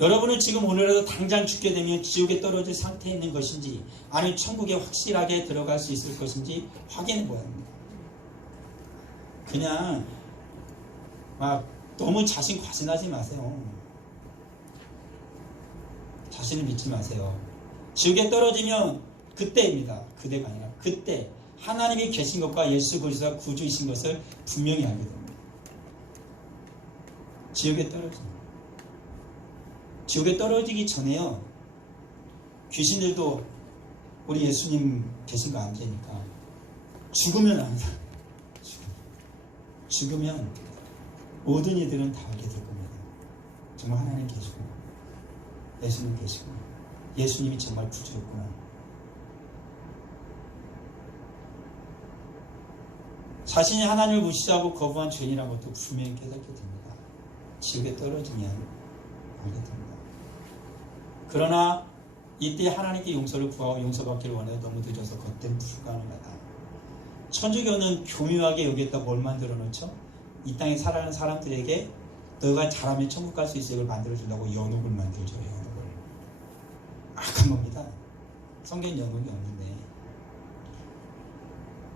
여러분은 지금 오늘라도 당장 죽게 되면 지옥에 떨어질 상태에 있는 것인지 아니면 천국에 확실하게 들어갈 수 있을 것인지 확인해 봐야 합니다. 그냥 막 너무 자신 과신하지 마세요. 자신을 믿지 마세요. 지옥에 떨어지면 그때입니다. 그때가 아니라 그때 하나님이 계신 것과 예수 그리스도가 구주이신 것을 분명히 알게 됩니다. 지옥에 떨어집니다. 지옥에 떨어지기 전에요. 귀신들도 우리 예수님 계신 거 안 되니까 죽으면 압니다. 죽으면 모든 이들은 다 알게 될 겁니다. 정말 하나님 계시고 예수님 계시고 예수님이 정말 구주였구나. 자신이 하나님을 무시하고 거부한 죄인이라는 것도 분명히 깨닫게 됩니다. 지옥에 떨어지면 알게 됩니다. 그러나 이때 하나님께 용서를 구하고 용서받기를 원해도 너무 늦어서 그때는 불가능하다. 천주교는 교묘하게 여기에다 뭘 만들어 놓죠? 이 땅에 살아가는 사람들에게 너가 잘하면 천국 갈 수 있어 이걸 만들어준다고 연옥을 만들죠. 연옥을. 악한 겁니다. 성경 연옥이 없는데.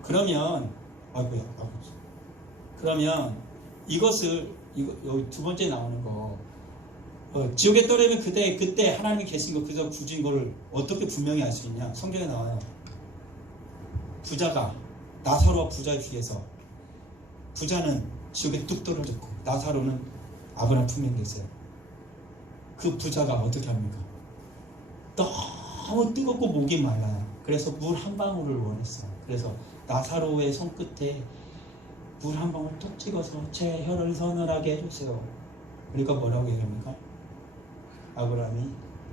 그러면 그러면 이것을 여기 두 번째 나오는 거 지옥에 떨어지면 그때 하나님이 계신 거 그저 구주인 거를 어떻게 분명히 알 수 있냐? 성경에 나와요. 부자가 나사로와 부자 중에서 부자는 지옥에 뚝 떨어졌고 나사로는 아브라함 품에 계세요. 그 부자가 어떻게 합니까? 너무 뜨겁고 목이 말라요. 그래서 물 한 방울을 원했어요. 그래서 나사로의 손끝에 물 한 방울 뚝 찍어서 제 혀를 서늘하게 해주세요. 그러니까 뭐라고 얘기합니까? 아브라함이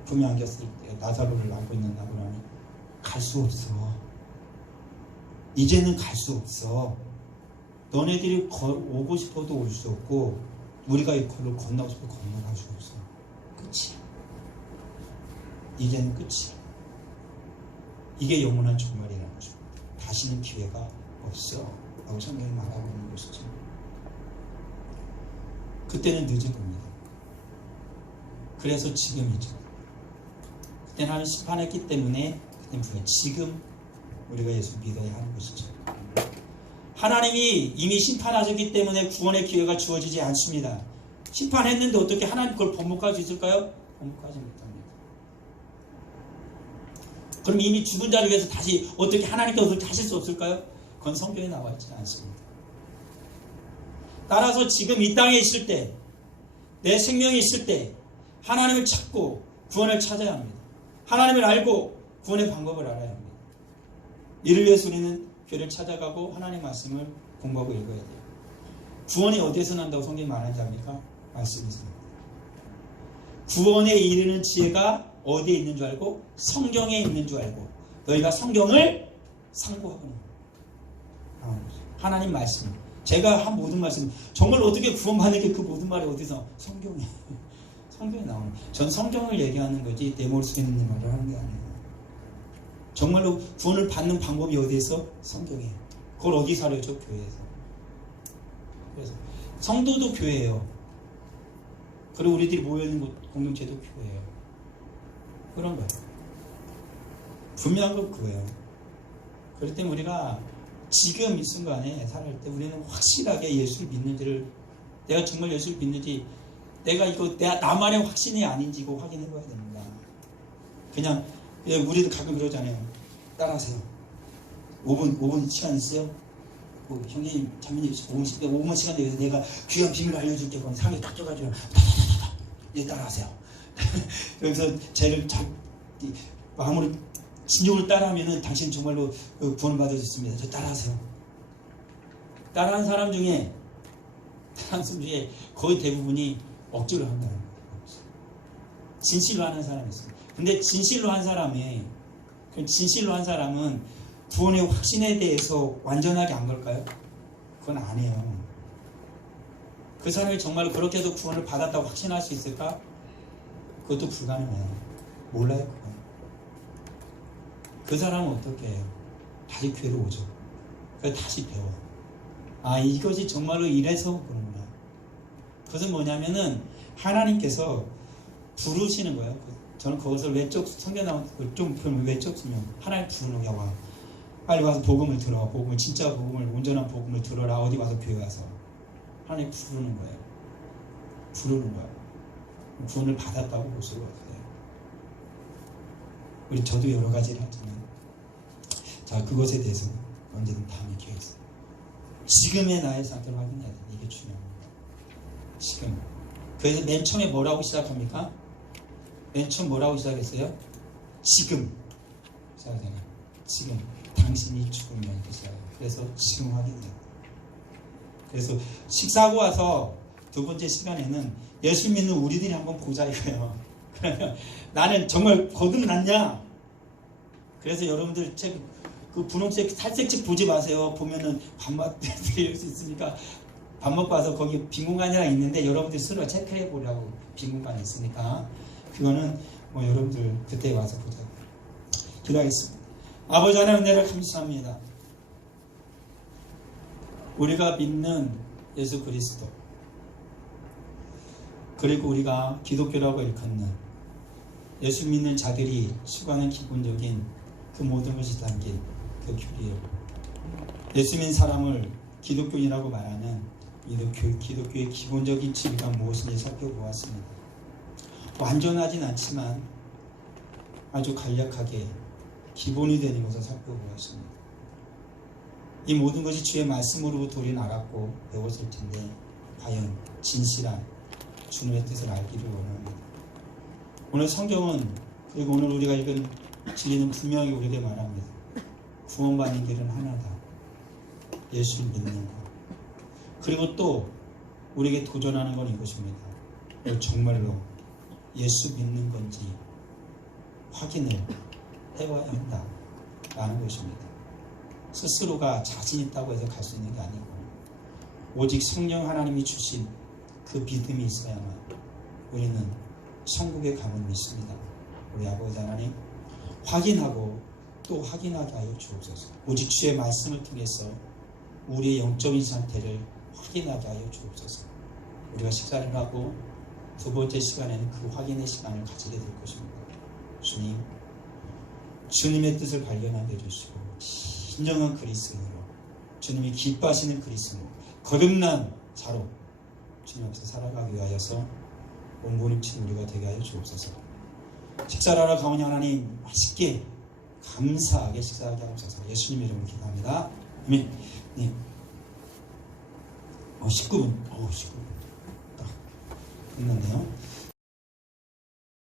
품에 안겼을 때 나사로를 안고 있는 아브라함이 갈 수 없어. 이제는 갈 수 없어. 너네들이 오고 싶어도 올 수 없고 우리가 이걸로 건너고 싶어도 건너갈 수 없어. 끝이야. 이제는 끝이야. 이게 영원한 종말이라는 것입니다. 다시는 기회가 없어 라고 성경이 말하고 있는 것이죠. 그때는 늦은 겁니다. 그래서 지금이죠. 그때는 하나님 심판했기 때문에 그때는 지금 우리가 예수 믿어야 하는 것이죠. 하나님이 이미 심판하셨기 때문에 구원의 기회가 주어지지 않습니다. 심판했는데 어떻게 하나님 그걸 번복할 수 있을까요? 번복하지 못합니다. 그럼 이미 죽은 자를 위해서 다시 어떻게 하나님께 어떻게 하실 수 없을까요? 그건 성경에 나와 있지 않습니다. 따라서 지금 이 땅에 있을 때, 내 생명이 있을 때 하나님을 찾고 구원을 찾아야 합니다. 하나님을 알고 구원의 방법을 알아야 합니다. 이를 위해서 우리는 교회를 찾아가고 하나님의 말씀을 공부하고 읽어야 돼요. 구원이 어디에서 난다고 성경이 말하는지 압니까? 말씀에서. 구원에 이르는 지혜가 어디에 있는 줄 알고? 성경에 있는 줄 알고 너희가 성경을 상고하거니. 하나님 말씀. 제가 한 모든 말씀. 정말 어떻게 구원받는 게 그 모든 말이 어디서? 성경에 나오는. 전 성경을 얘기하는 거지 내 머릿속에 있는 말을 하는 게 아니에요. 정말로 구원을 받는 방법이 어디에서? 성경이에요. 그걸 어디서 알려줘? 교회에서. 그래서 성도도 교회예요. 그리고 우리들이 모여있는 곳 공동체도 교회예요. 그런 거예요. 분명한 건 그거예요. 그렇기 때문에 우리가 지금 이 순간에 살아갈 때 우리는 확실하게 예수를 믿는지를, 내가 정말 예수를 믿는지, 내가 나만의 확신이 아닌지 이거 확인해 봐야 됩니다. 그냥 우리도 가끔 그러잖아요. 따라하세요. 5분 시간 있어요? 형님, 자매님 5분 시간 내에서 내가 귀한 비밀을 알려줄게. 그럼 상에 딱 껴가지고 이제 따라하세요. 그래서 쟤를 마음으로 진정으로 따라하면은 당신 정말로 구원을 받을 수 있습니다. 저 따라하세요. 따라한 사람 중에 거의 대부분이 억지로 한다는 거예요. 진실로 하는 사람이 있어요. 근데 진실로 한 사람은 구원의 확신에 대해서 완전하게 안 걸까요? 그건 안 해요. 그 사람이 정말로 그렇게 해서 구원을 받았다고 확신할 수 있을까? 그것도 불가능해요. 몰라요, 그건. 그 사람은 어떻게 해요? 다시 교회로 오죠. 그래서 다시 배워. 아, 이것이 정말로 이래서 그런구나. 그것은 뭐냐면은 하나님께서 부르시는 거예요. 저는 그것을 외적 성경 나온 좀 외적 쓰면 하나님 부르는 거야. 와, 빨리 와서 복음을 들어. 복음을 진짜 복음을 온전한 복음을 들어라. 어디 와서 교회 와서 하나님 부르는 거예요. 부르는 거야. 구원을 받았다고 볼 수가 없어요. 우리 저도 여러 가지를 하지만 자, 그것에 대해서는 언제든 다음에 기회가 있어요. 지금의 나의 상태를 확인해야 돼. 이게 중요합니다. 지금. 그래서 맨 처음에 뭐라고 시작합니까? 맨 처음 뭐라고 시작했어요? 지금 시작하잖아요. 지금 당신이 죽으면 이렇게 시작해요. 그래서 지금 확인해요. 그래서 식사하고 와서 두 번째 시간에는 예수 믿는 우리들이 한번 보자 이거예요. 그러면 나는 정말 거듭났냐? 그래서 여러분들 그 분홍색 살색책 보지 마세요. 보면은 밥맛 드릴 수 있으니까 밥 먹고 와서 거기 빈 공간이 하나 있는데 여러분들 스스로 체크해 보려고 빈 공간이 있으니까 그거는 뭐 여러분들 그때 와서 보자. 기도하겠습니다. 아버지 하나님, 은혜를 감사합니다. 우리가 믿는 예수 그리스도, 그리고 우리가 기독교라고 일컫는 예수 믿는 자들이 추구하는 기본적인 그 모든 것이 담긴 그 교리를, 예수 믿는 사람을 기독교인이라고 말하는 기독교의 기본적인 진리가 무엇인지 살펴보았습니다. 완전하진 않지만 아주 간략하게 기본이 되는 것을 살펴보았습니다. 이 모든 것이 주의 말씀으로부터 우리는 알았고 배웠을 텐데 과연 진실한 주님의 뜻을 알기를 원합니다. 오늘 성경은, 그리고 오늘 우리가 읽은 진리는 분명히 우리에게 말합니다. 구원받는 길은 하나다. 예수를 믿는 것. 그리고 또 우리에게 도전하는 건 이것입니다. 정말로 예수 믿는 건지 확인을 해봐야 한다 라는 것입니다. 스스로가 자신 있다고 해서 갈 수 있는 게 아니고 오직 성령 하나님이 주신 그 믿음이 있어야만 우리는 천국에 감을 믿습니다. 우리 아버지 하나님, 확인하고 또 확인하게 하여 주옵소서. 오직 주의 말씀을 통해서 우리의 영적인 상태를 확인하게 하여 주옵소서. 우리가 식사를 하고 두 번째 시간에는 그 확인의 시간을 가지게 될 것입니다. 주님, 주님의 뜻을 발견하게 해주시고 진정한 그리스도로, 주님이 기뻐하시는 그리스도, 거듭난 자로 주님 앞에서 살아가기 위하여서 몸부림치는 우리가 되게 하여 주옵소서. 식사를 하러 가오니 하나님 맛있게 감사하게 식사하게 하옵소서. 예수님 이름으로 기도합니다. 아멘. 네. 19분. 19분. 딱 끝났네요.